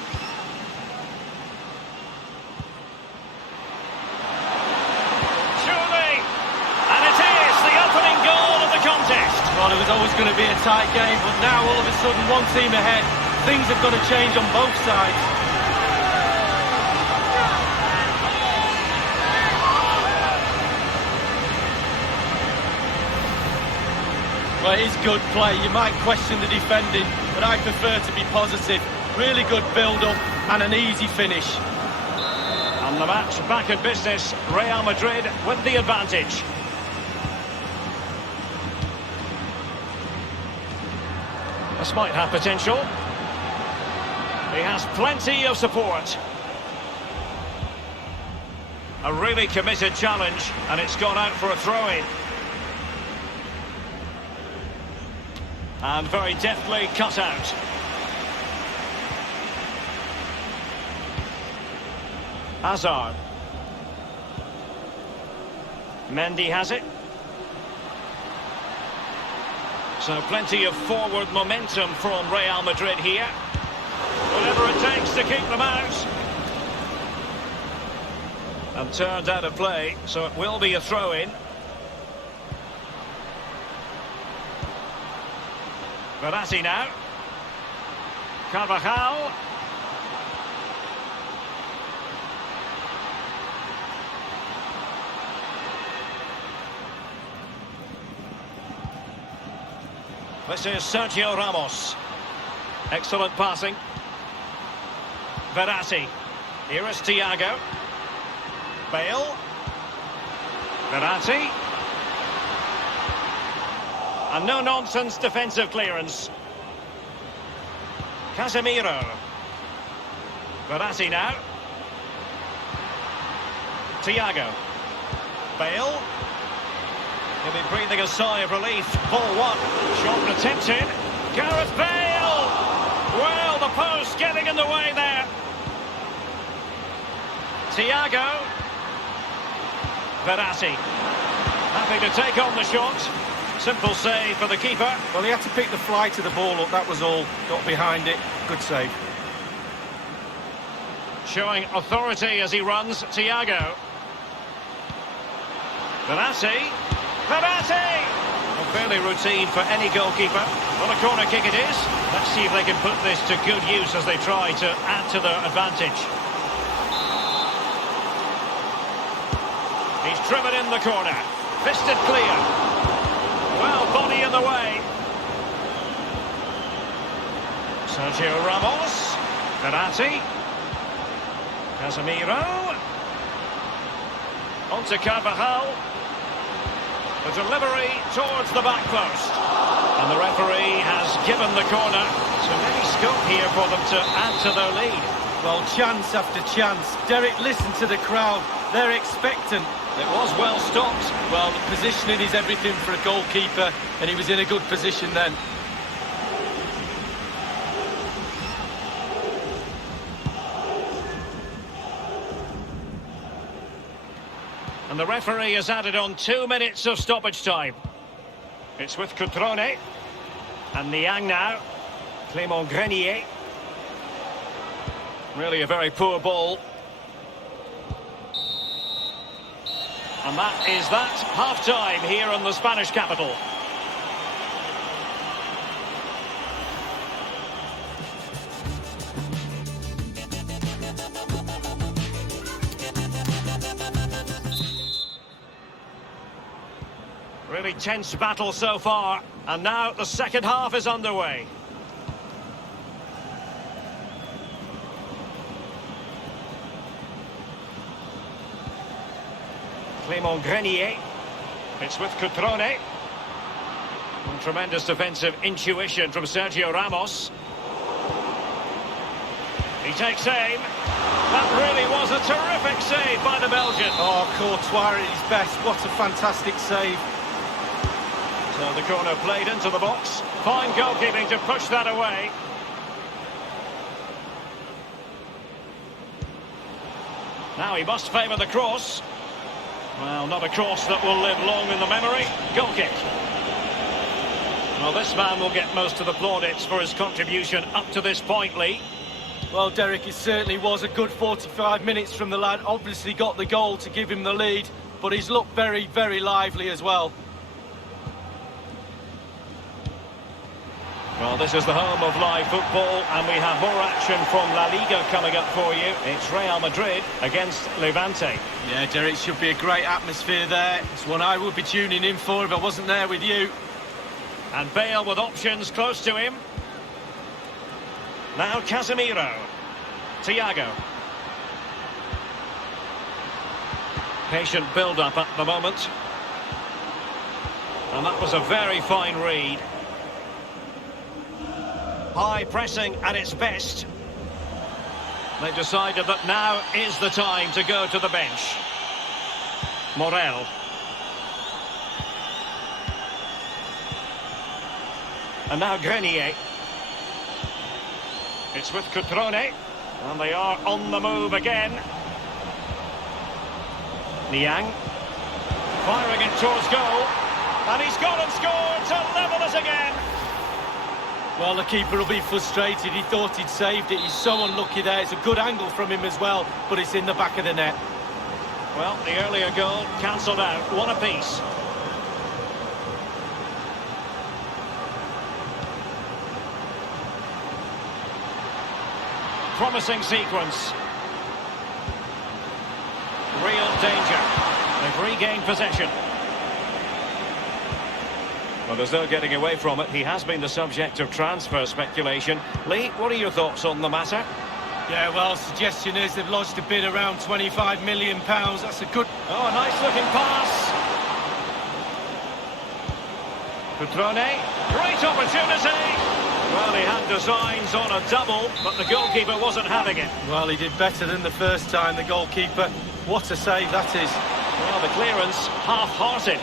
Surely! And it is the opening goal of the contest. Well, it was always going to be a tight game, but now all of a sudden one team ahead. Things have got to change on both sides. Well, it is good play. You might question the defending, but I prefer to be positive. Really good build-up and an easy finish. And the match back in business. Real Madrid with the advantage. This might have potential. He has plenty of support. A really committed challenge, and it's gone out for a throw-in. And very deftly cut out. Hazard. Mendy has it. So plenty of forward momentum from Real Madrid here. Whatever it takes to keep them out. And turned out of play, so it will be a throw-in. Verratti now. Carvajal. This is Sergio Ramos. Excellent passing. Verratti. Here is Thiago. Bale. Verratti. A no-nonsense defensive clearance. Casemiro. Verratti now. Thiago. Bale. He'll be breathing a sigh of relief. Ball one. Shot attempted. Gareth Bale! Well, the post getting in the way there. Thiago. Verratti. Happy to take on the shot. Simple save for the keeper. Well, he had to pick the flight of the ball up, that was all. Got behind it. Good save. Showing authority as he runs, Thiago. Verratti. Verratti! Well, fairly routine for any goalkeeper. Well, a corner kick it is. Let's see if they can put this to good use as they try to add to their advantage. He's driven in the corner. Fisted clear. Well, body in the way. Sergio Ramos. Verratti. Casemiro. Onto Carvajal. The delivery towards the back post. And the referee has given the corner. So any scope here for them to add to their lead. Well, chance after chance. Derek, listen to the crowd. They're expectant. It was well stopped. Well, the positioning is everything for a goalkeeper, and he was in a good position then. And the referee has added on 2 minutes of stoppage time. It's with Cutrone. And Niang now. Clément Grenier. Really a very poor ball. And that is that. Half-time here in the Spanish capital. Really tense battle so far, and now the second half is underway. Clément Grenier. It's with Cutrone. And tremendous defensive intuition from Sergio Ramos. He takes aim. That really was a terrific save by the Belgian. Oh, Courtois at his best. What a fantastic save. So the corner played into the box. Fine goalkeeping to push that away. Now he must favour the cross. Well, not a cross that will live long in the memory. Goal kick. Well, this man will get most of the plaudits for his contribution up to this point, Lee. Well, Derek, it certainly was a good 45 minutes from the lad. Obviously got the goal to give him the lead, but he's looked very, very lively as well. Well, this is the home of live football, and we have more action from La Liga coming up for you. It's Real Madrid against Levante. Yeah, Derek, it should be a great atmosphere there. It's one I would be tuning in for if I wasn't there with you. And Bale with options close to him. Now Casemiro. Thiago. Patient build-up at the moment. And that was a very fine read. High pressing at its best. They've decided that now is the time to go to the bench. Morel. And now Grenier. It's with Cutrone. And they are on the move again. Niang. Firing it towards goal. And he's gone and scored to level us again. Well, the keeper will be frustrated. He thought he'd saved it. He's so unlucky there. It's a good angle from him as well, but it's in the back of the net. Well, the earlier goal cancelled out. One apiece. Promising sequence. Real danger. They've regained possession. Well, there's no getting away from it. He has been the subject of transfer speculation. Lee, what are your thoughts on the matter? Yeah, well, suggestion is they've lodged a bid around £25 million. That's a good... Oh, a nice-looking pass. Cutrone, great opportunity. Well, he had designs on a double, but the goalkeeper wasn't having it. Well, he did better than the first time, the goalkeeper. What a save that is. Well, the clearance half-hearted.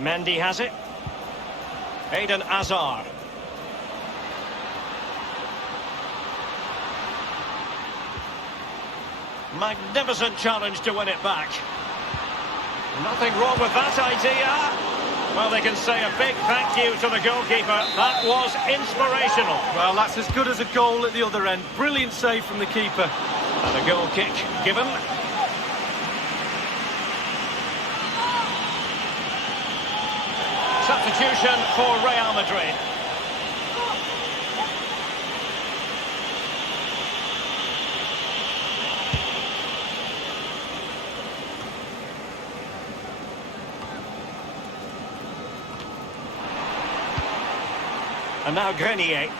Mendy has it. Eden Hazard. Magnificent challenge to win it back. Nothing wrong with that idea. Well, they can say a big thank you to the goalkeeper. That was inspirational. Well, that's as good as a goal at the other end. Brilliant save from the keeper. And a goal kick given. Substitution for Real Madrid. And now Grenier.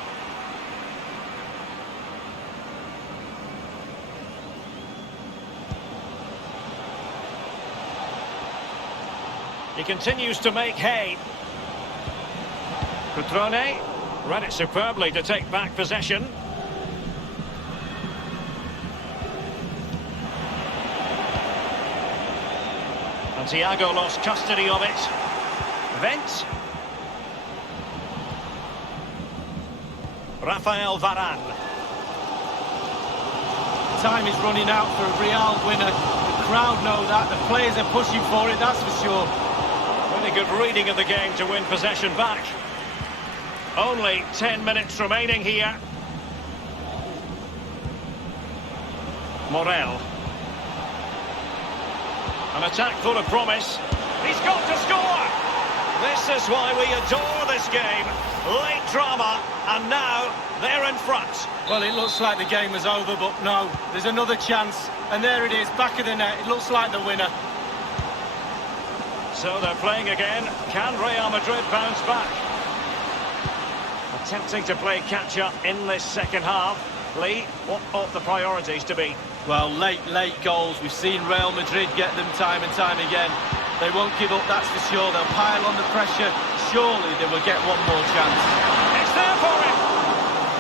He continues to make hay. Cutrone read it superbly to take back possession. And Thiago lost custody of it. Vent. Rafael Varane. Time is running out for a Real winner. The crowd know that. The players are pushing for it, that's for sure. Really good reading of the game to win possession back. Only 10 minutes remaining here. Morel. An attack full of promise. He's got to score! This is why we adore this game. Late drama, and now they're in front. Well, it looks like the game is over, but no, there's another chance. And there it is, back of the net. It looks like the winner. So they're playing again. Can Real Madrid bounce back? Attempting to play catch-up in this second half. Lee, what ought the priorities to be? Well, late goals. We've seen Real Madrid get them time and time again. They won't give up, that's for sure. They'll pile on the pressure. Surely they will get one more chance. It's there for him!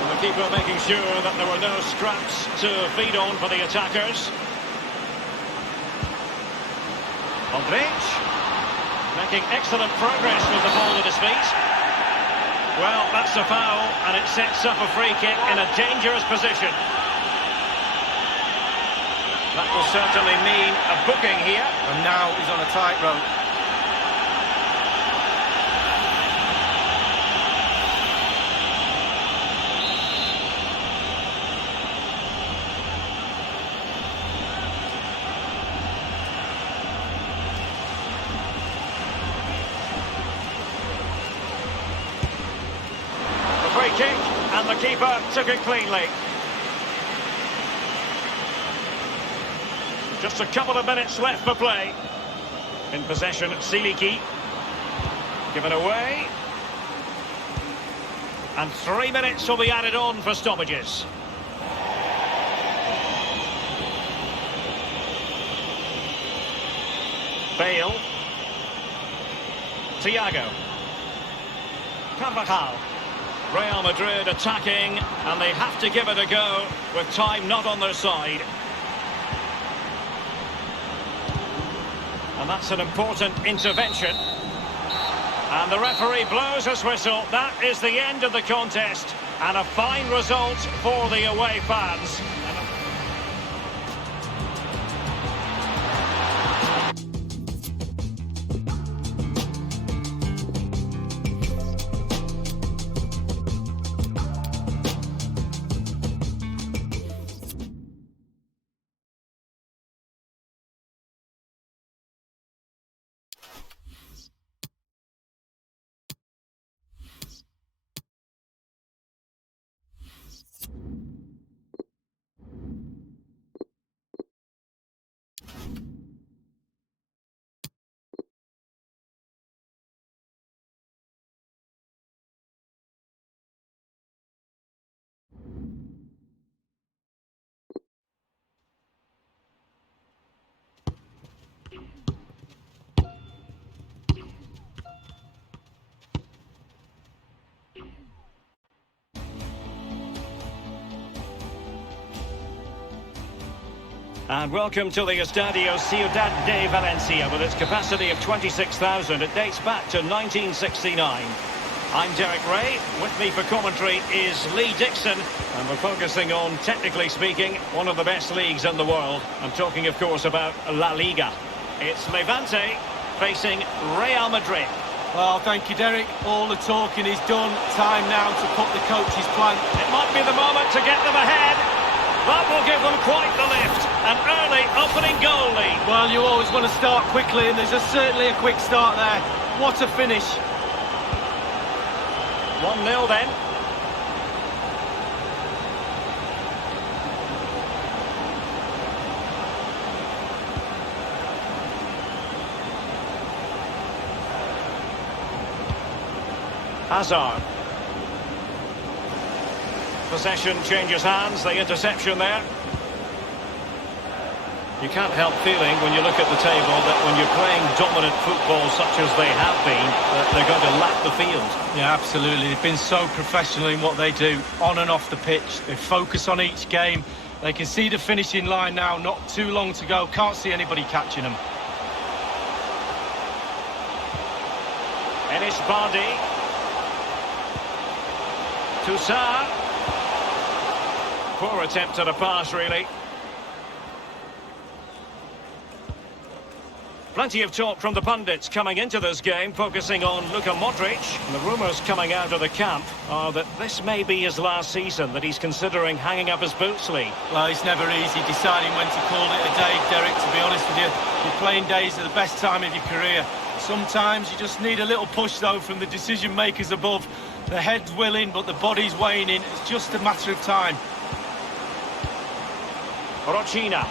And the keeper making sure that there were no scraps to feed on for the attackers. Modric making excellent progress with the ball at his feet. Well, that's a foul, and it sets up a free kick in a dangerous position. That will certainly mean a booking here. And now he's on a tightrope. The free kick, and the keeper took it cleanly. Just a couple of minutes left for play. In possession, Siliki. Given away. And 3 minutes will be added on for stoppages. Bale. Thiago. Carvajal. Real Madrid attacking, and they have to give it a go with time not on their side. And that's an important intervention. And the referee blows his whistle. That is the end of the contest. And a fine result for the away fans. And welcome to the Estadio Ciudad de Valencia with its capacity of 26,000. It dates back to 1969. I'm Derek Ray. With me for commentary is Lee Dixon. And we're focusing on, technically speaking, one of the best leagues in the world. I'm talking, of course, about La Liga. It's Levante facing Real Madrid. Well, thank you, Derek. All the talking is done. Time now to put the coach's plan. It might be the moment to get them ahead. That will give them quite the lift. An early opening goal lead. Well, you always want to start quickly, and there's certainly a quick start there. What a finish. 1-0 then. Hazard. Possession changes hands, the interception there. You can't help feeling when you look at the table that when you're playing dominant football such as they have been, that they're going to lap the field. Yeah, absolutely. They've been so professional in what they do, on and off the pitch. They focus on each game. They can see the finishing line now, not too long to go. Can't see anybody catching them. Enis Bardi. Toussaint. Poor attempt at a pass, really. Plenty of talk from the pundits coming into this game, focusing on Luka Modric. And the rumours coming out of the camp are that this may be his last season, that he's considering hanging up his boots, Lee. Well, it's never easy deciding when to call it a day, Derek, to be honest with you. Your playing days are the best time of your career. Sometimes you just need a little push, though, from the decision-makers above. The head's willing, but the body's waning. It's just a matter of time. Rochina.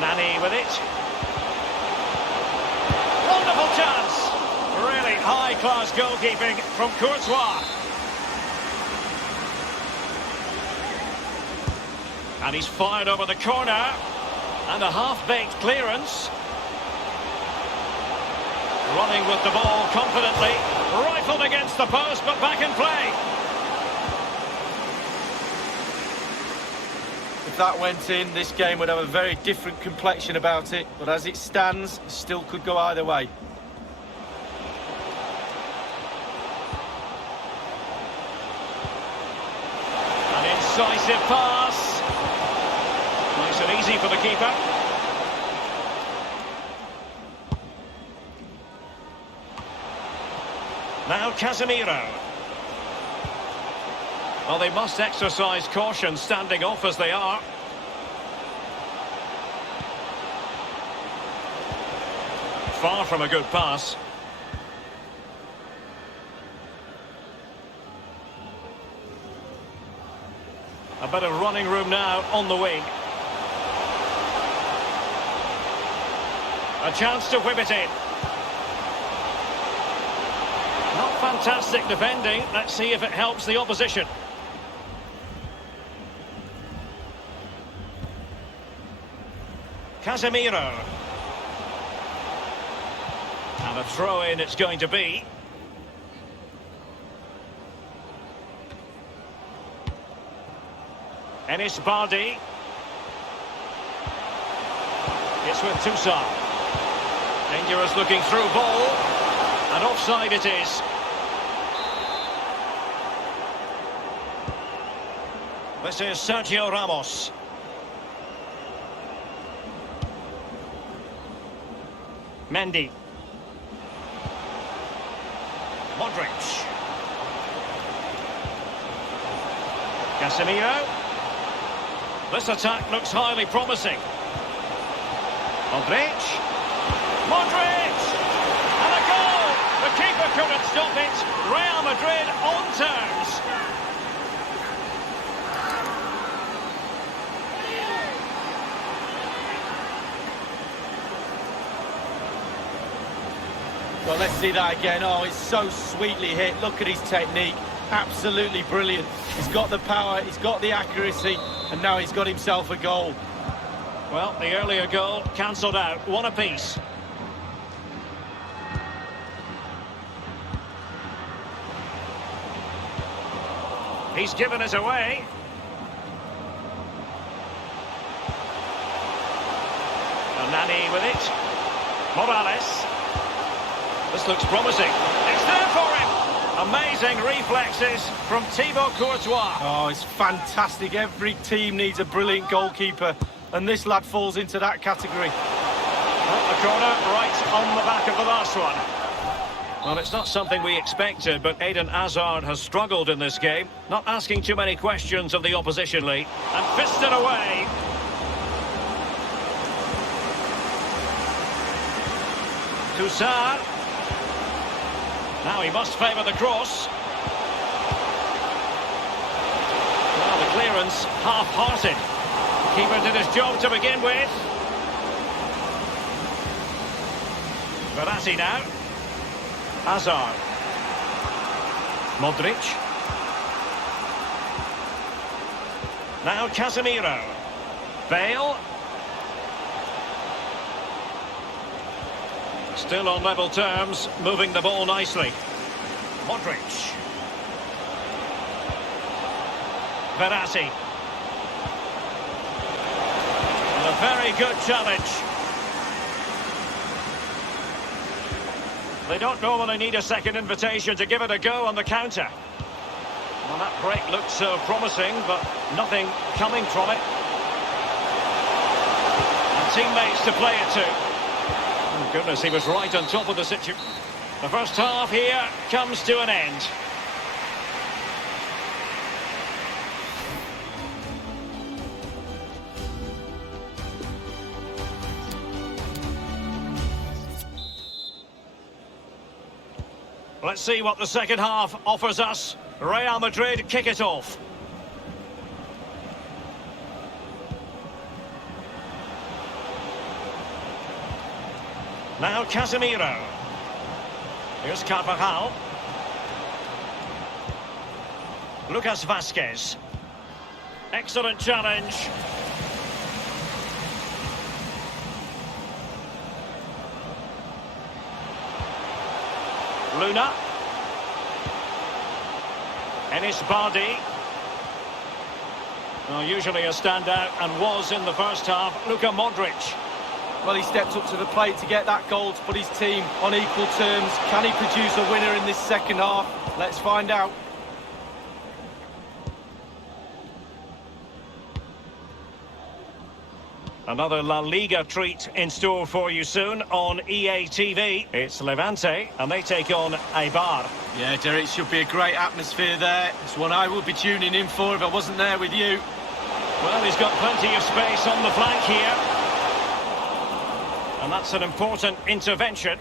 Nani with it. Wonderful chance. Really high-class goalkeeping from Courtois. And he's fired over the corner. And a half-baked clearance. Running with the ball confidently. Rifled against the post, but back in play. If that went in, this game would have a very different complexion about it. But as it stands, it still could go either way. An incisive pass. Nice and easy for the keeper. Now Casemiro. Well, they must exercise caution standing off as they are. Far from a good pass. A bit of running room now on the wing. A chance to whip it in. Not fantastic defending. Let's see if it helps the opposition. Casemiro. And a throw-in it's going to be. Enis Bardi. It's with Toussaint. Dangerous looking through ball. And offside it is. This is Sergio Ramos. Mendy. Modric. Casemiro. This attack looks highly promising. Modric. Modric! And a goal! The keeper couldn't stop it. Real Madrid on terms. Well, let's see that again. Oh, it's so sweetly hit. Look at his technique. Absolutely brilliant. He's got the power, he's got the accuracy, and now he's got himself a goal. Well, the earlier goal cancelled out. One apiece. He's given us away. Nani with it. Morales. This looks promising. It's there for him. Amazing reflexes from Thibaut Courtois. Oh, it's fantastic. Every team needs a brilliant goalkeeper, and this lad falls into that category. A corner right on the back of the last one. Well, it's not something we expected, but Eden Hazard has struggled in this game. Not asking too many questions of the opposition, Lee. And fisted away. Toussaint. Now he must favour the cross. Well, the clearance half-hearted. Keeper did his job to begin with. Verratti now. Hazard. Modric. Now Casemiro. Bale. Still on level terms, moving the ball nicely. Modric. Verratti. And a very good challenge. They don't normally need a second invitation to give it a go on the counter. Well, that break looked so promising, but nothing coming from it. And teammates to play it to. Oh, goodness, he was right on top of the situation. The first half here comes to an end. Let's see what the second half offers us. Real Madrid kick it off. Now Casemiro. Here's Carvajal. Lucas Vazquez. Excellent challenge. Luna. Enis Bardi. Well, usually a standout and was in the first half. Luka Modric. Well, he stepped up to the plate to get that goal to put his team on equal terms. Can he produce a winner in this second half? Let's find out. Another La Liga treat in store for you soon on EA TV. It's Levante, and they take on Eibar. Yeah, Derek, should be a great atmosphere there. It's one I would be tuning in for if I wasn't there with you. Well, he's got plenty of space on the flank here. And that's an important intervention.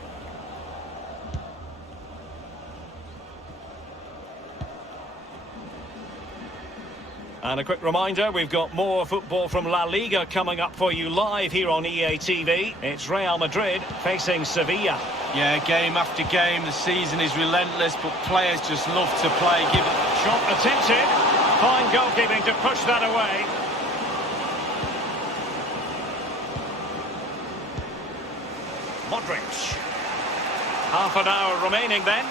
And a quick reminder, we've got more football from La Liga coming up for you live here on EA TV. It's Real Madrid facing Sevilla. Yeah, game after game, the season is relentless, but players just love to play. Give it. Shot attempted. Fine goalkeeping to push that away. Modric. Half an hour remaining then.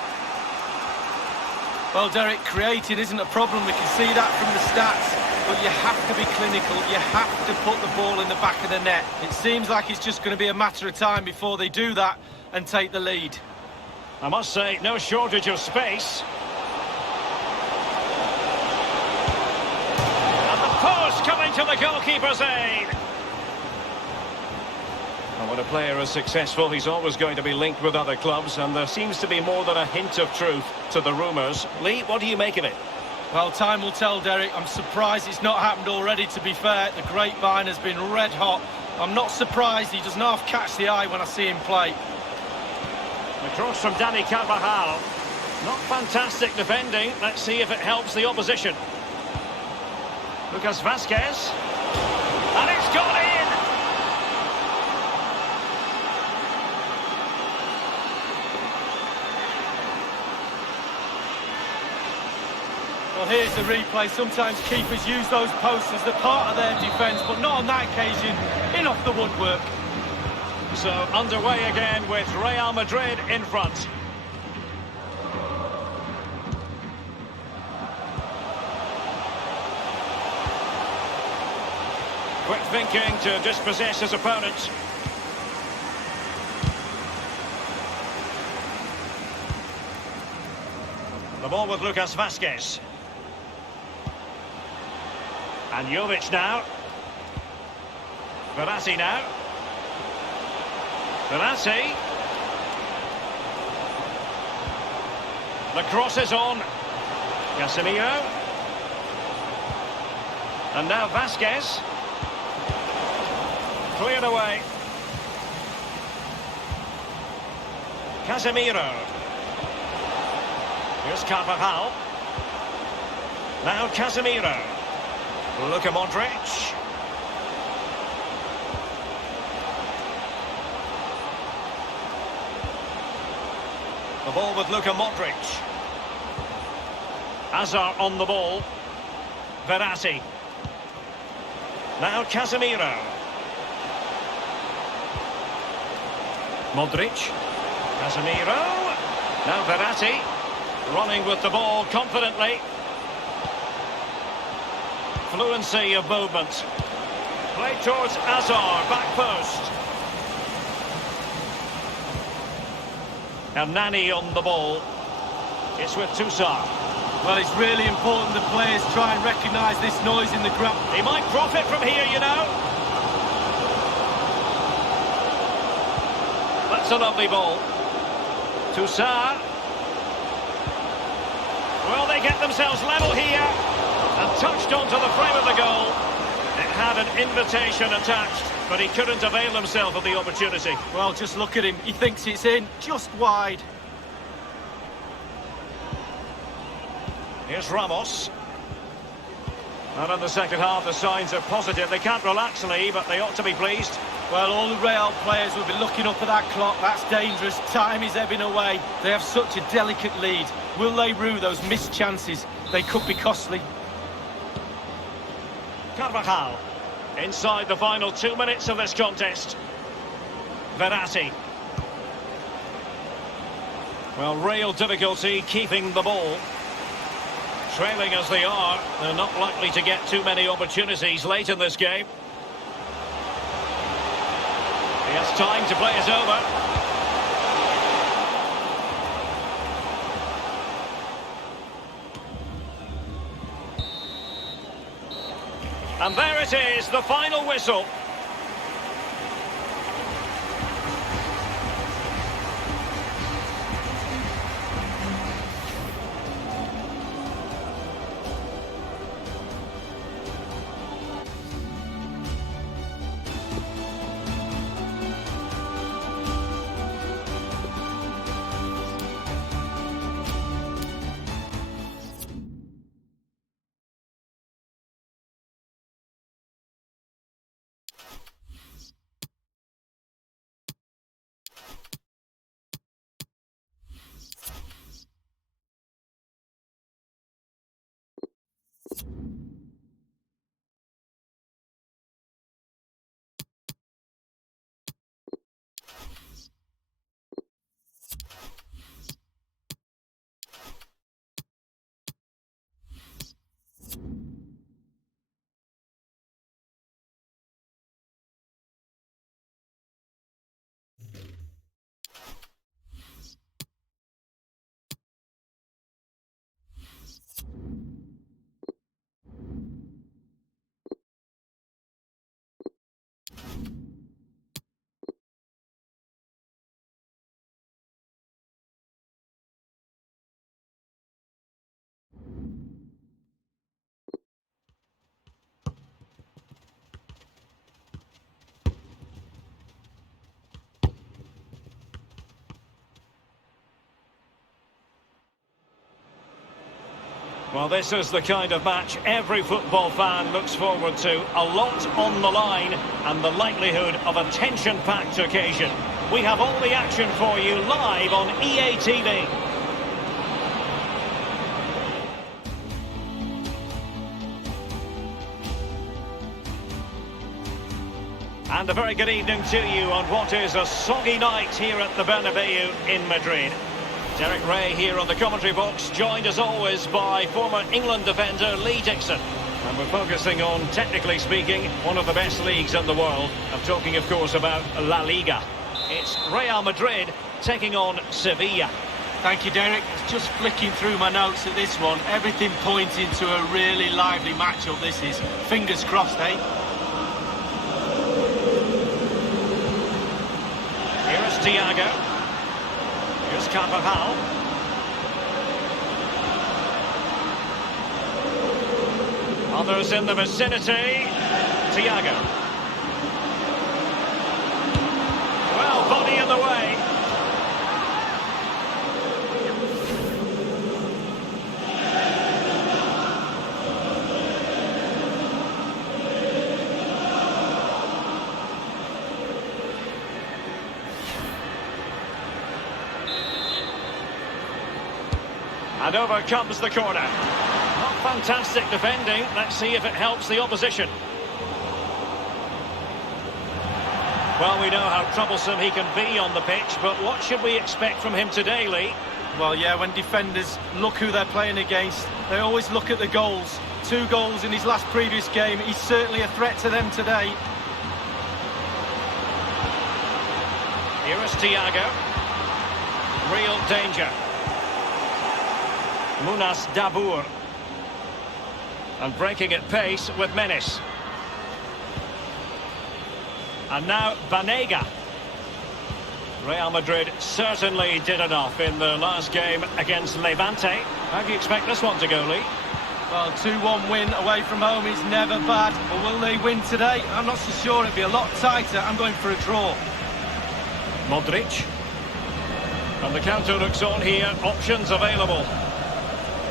Well, Derek, creating isn't a problem. We can see that from the stats. But you have to be clinical. You have to put the ball in the back of the net. It seems like it's just going to be a matter of time before they do that and take the lead. I must say, no shortage of space. And the post coming to the goalkeeper's aid. And when a player is successful, he's always going to be linked with other clubs, and there seems to be more than a hint of truth to the rumours. Lee, what do you make of it? Well, time will tell, Derek. I'm surprised it's not happened already, to be fair. The grapevine has been red hot. I'm not surprised he doesn't half catch the eye when I see him play. The cross from Dani Carvajal. Not fantastic defending. Let's see if it helps the opposition. Lucas Vazquez. And it's gone in! Well, here's the replay. Sometimes keepers use those posts as the part of their defence, but not on that occasion. In off the woodwork. So, underway again with Real Madrid in front. Quick thinking to dispossess his opponent. ball with Lucas Vazquez. And Jovic now. Verratti now. Verratti. The cross is on. Casemiro. And now Vazquez. Cleared away. Casemiro. Here's Carvajal. Now Casemiro. Luka Modric. The ball with Luka Modric. Hazard on the ball. Verratti. Now Casemiro. Modric. Casemiro. Now Verratti. Running with the ball confidently. Fluency of movement. Play towards Hazard, back post. And Nani on the ball. It's with Toussaint. Well, it's really important that players try and recognise this noise in the ground. He might profit from here, you know. That's a lovely ball. Toussaint. Well, they get themselves level here. And touched onto the frame of the goal. It had an invitation attached, but he couldn't avail himself of the opportunity. Well, just look at him. He thinks it's in, just wide. Here's Ramos. And in the second half, the signs are positive. They can't relax, Lee, but they ought to be pleased. Well, all the Real players will be looking up at that clock. That's dangerous. Time is ebbing away. They have such a delicate lead. Will they rue those missed chances? They could be costly. Carvajal. Inside the final 2 minutes of this contest. Verratti. Well, real difficulty keeping the ball. Trailing as they are, they're not likely to get too many opportunities late in this game. He has time to play it over. And there it is, the final whistle. Well, this is the kind of match every football fan looks forward to. A lot on the line and the likelihood of a tension-packed occasion. We have all the action for you live on EA TV. And a very good evening to you on what is a soggy night here at the Bernabeu in Madrid. Derek Ray here on the commentary box, joined as always by former England defender Lee Dixon. And we're focusing on, technically speaking, one of the best leagues in the world. I'm talking, of course, about La Liga. It's Real Madrid taking on Sevilla. Thank you, Derek. Just flicking through my notes at this one. Everything pointing to a really lively matchup this is. Fingers crossed, eh? Here is Thiago. Here's Carvajal. Others in the vicinity. Thiago. Well, body in the way. And over comes the corner. Not fantastic defending. Let's see if it helps the opposition. Well, we know how troublesome he can be on the pitch, but what should we expect from him today, Lee? Well, yeah, when defenders look who they're playing against, they always look at the goals. 2 goals in his last previous game. He's certainly a threat to them today. Here is Thiago. Real danger. Munas Dabour. And breaking at pace with menace. And now Banega. Real Madrid certainly did enough in the last game against Levante. How do you expect this one to go, Lee? Well, 2-1 win away from home is never bad. But will they win today? I'm not so sure. It'll be a lot tighter. I'm going for a draw. Modric. And the counter looks on here. Options available.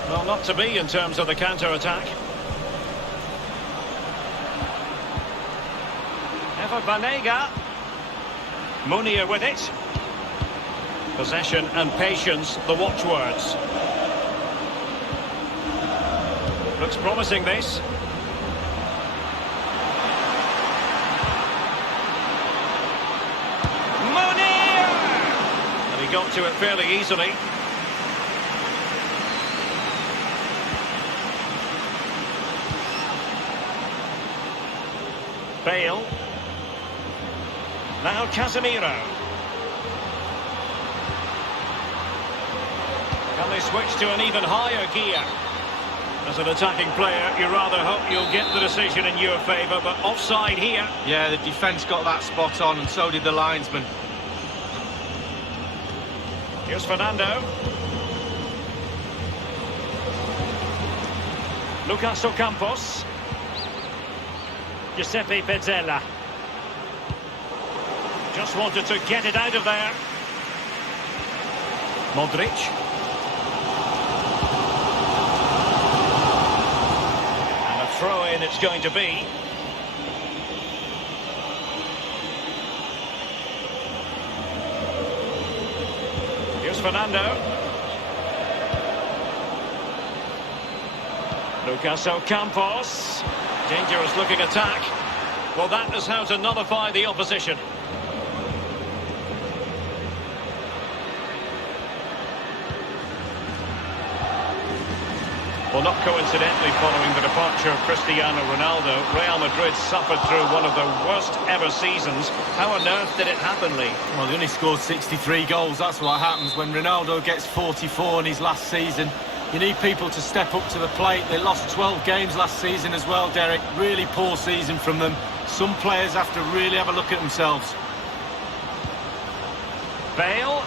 Well, not to be in terms of the counter-attack. Ever Banega. Munir with it. Possession and patience, the watchwords. Looks promising, this. Munir! And he got to it fairly easily. Bale. Now Casemiro. Can they switch to an even higher gear? As an attacking player, you rather hope you'll get the decision in your favour, but offside here. Yeah, the defence got that spot on, and so did the linesman. Here's Fernando. Lucas Ocampos. Giuseppe Pezzella. Just wanted to get it out of there. Modric. And a throw-in it's going to be. Here's Fernando. Lucas Ocampos. Dangerous looking attack. Well, that is how to nullify the opposition. Well, not coincidentally, following the departure of Cristiano Ronaldo, Real Madrid suffered through one of the worst ever seasons. How on earth did it happen, Lee? Well, they only scored 63 goals. That's what happens when Ronaldo gets 44 in his last season. You need people to step up to the plate. They lost 12 games last season as well, Derek. Really poor season from them. Some players have to really have a look at themselves. Bale.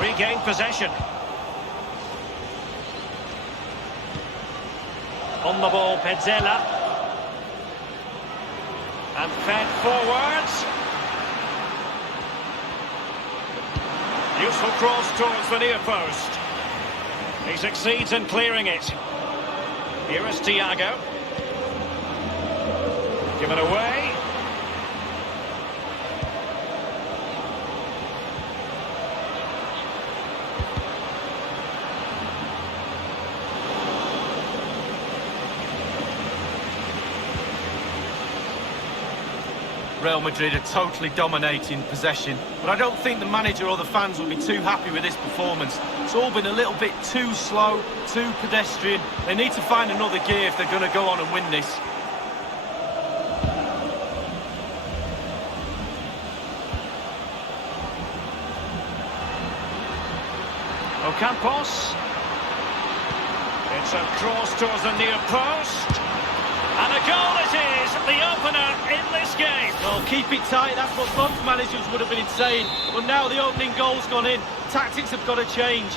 Regained possession. On the ball, Pezzella. And fed forwards. Useful cross towards the near post. He succeeds in clearing it. Here is Thiago. Given away. Real Madrid are totally dominating possession, but I don't think the manager or the fans will be too happy with this performance. It's all been a little bit too slow, too pedestrian. They need to find another gear if they're going to go on and win this. Ocampos. It's a cross towards the near post. And a goal it is, the opener in this game. Well, keep it tight, that's what most managers would have been saying. But now the opening goal's gone in. Tactics have got to change.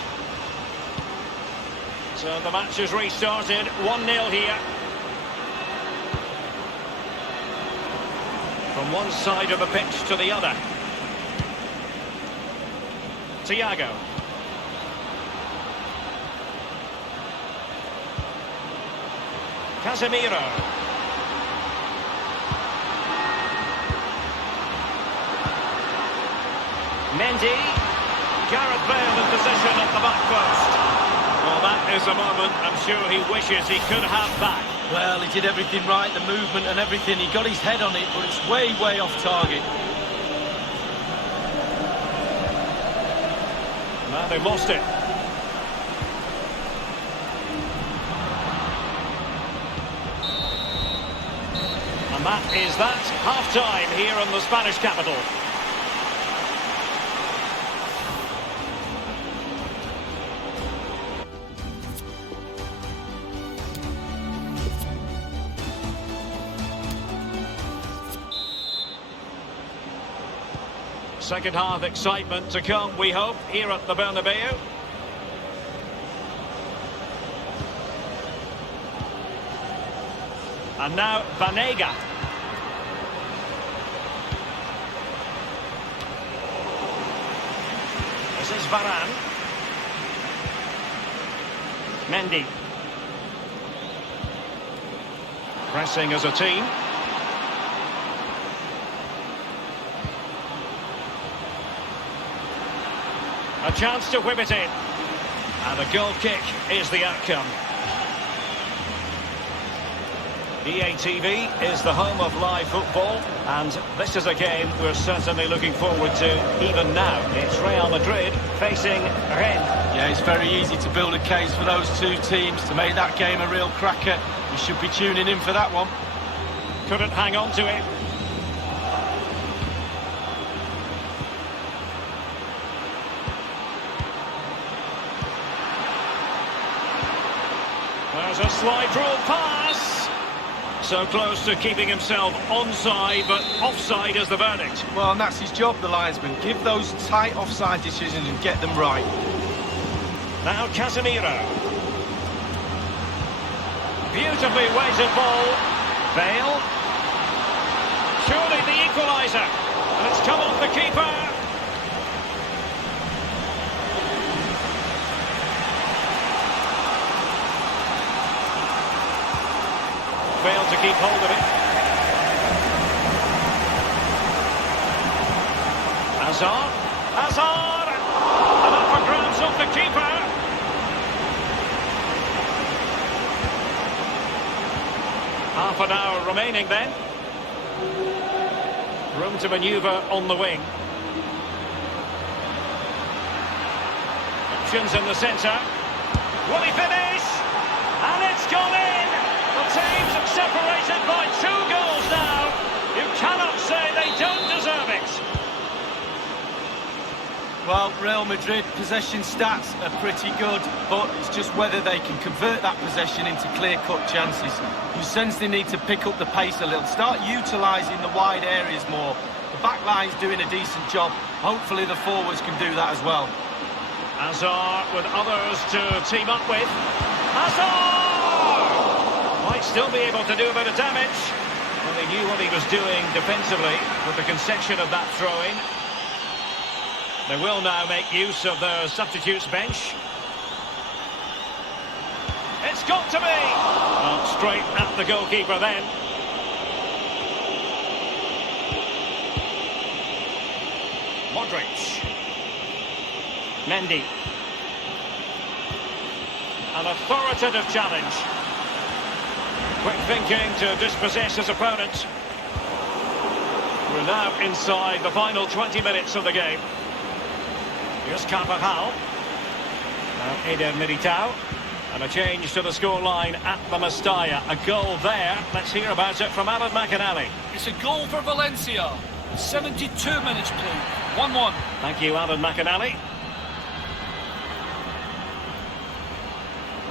So the match has restarted, 1-0 here. From one side of the pitch to the other. Thiago. Casemiro. Mendy. Gareth Bale in possession at the back post. Well, that is a moment I'm sure he wishes he could have back. Well, he did everything right, the movement and everything. He got his head on it, but it's way, way off target. Now they've lost it. And that is that. Half-time here in the Spanish capital. Second half excitement to come, we hope, here at the Bernabeu. And now Vanega. This is Varane. Mendy. Pressing as a team. A chance to whip it in. And a goal kick is the outcome. EA TV is the home of live football, and this is a game we're certainly looking forward to even now. It's Real Madrid facing Rennes. Yeah, it's very easy to build a case for those two teams to make that game a real cracker. You should be tuning in for that one. Couldn't hang on to it. There's a slide rule pass. So close to keeping himself onside, but offside is the verdict. Well, and that's his job, the linesman. Give those tight offside decisions and get them right. Now Casemiro. Beautifully weighted ball. Bale. Surely the equaliser. And it's come off the keeper. Failed to keep hold of it. Hazard! And up for grabs off the keeper. Half an hour remaining then. Room to manoeuvre on the wing. Options in the centre. Will he finish? And it's gone in! The teams are separated by 2 goals now. You cannot say they don't deserve it. Well, Real Madrid possession stats are pretty good, but it's just whether they can convert that possession into clear-cut chances. You sense they need to pick up the pace a little, start utilising the wide areas more. The back line's doing a decent job. Hopefully the forwards can do that as well. Hazard with others to team up with. Hazard! Might still be able to do a bit of damage. Well, he knew what he was doing defensively with the concession of that throw-in. They will now make use of their substitutes bench. It's got to be! Well, straight at the goalkeeper then. Modric. Mendy. An authoritative challenge. Quick thinking to dispossess his opponent. We're now inside the final 20 minutes of the game. Here's Carvajal. Now Eder Militao. And a change to the scoreline at the Mestalla. A goal there. Let's hear about it from Alan McAnally. It's a goal for Valencia. 72 minutes played. 1-1. Thank you, Alan McAnally.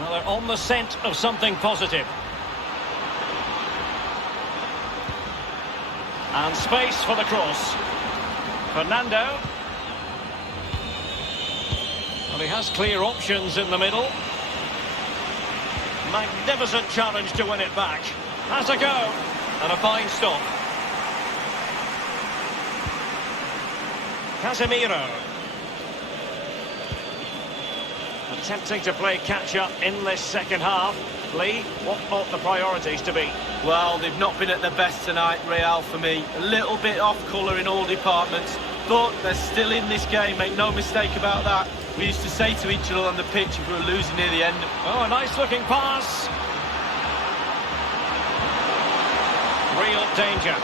Well, they're on the scent of something positive. And space for the cross. Fernando. Well, he has clear options in the middle. Magnificent challenge to win it back. Has a go. And a fine stop. Casemiro. Attempting to play catch-up in this second half. Lee, what ought the priorities to be? Well, they've not been at their best tonight, Real, for me. A little bit off colour in all departments, but they're still in this game, make no mistake about that. We used to say to each other on the pitch if we were losing near the end. Oh, a nice-looking pass. Real danger.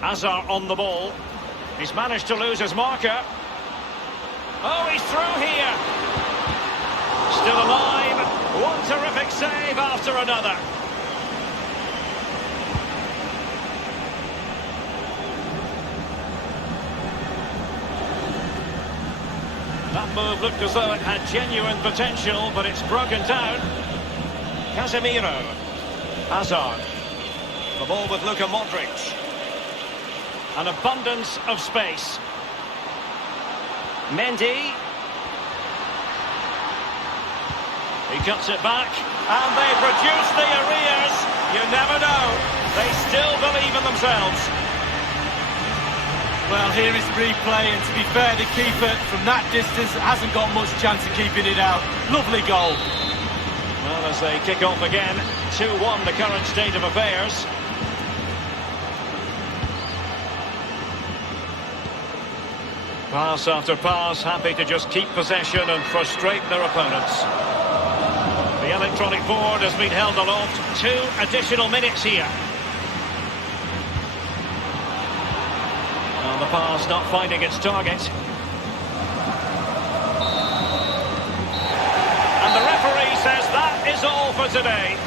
Hazard on the ball. He's managed to lose his marker. Oh, he's through here. Still alive. One terrific save after another. That move looked as though it had genuine potential, but it's broken down. Casemiro. Hazard. The ball with Luka Modric. An abundance of space. Mendy. He cuts it back, and they produce the arrears. You never know. They still believe in themselves. Well, here is the replay, and to be fair, the keeper from that distance hasn't got much chance of keeping it out. Lovely goal. Well, as they kick off again, 2-1 the current state of affairs. Pass after pass, happy to just keep possession and frustrate their opponents. The electronic board has been held aloft. 2 additional minutes here. And the pass not finding its target. And the referee says that is all for today.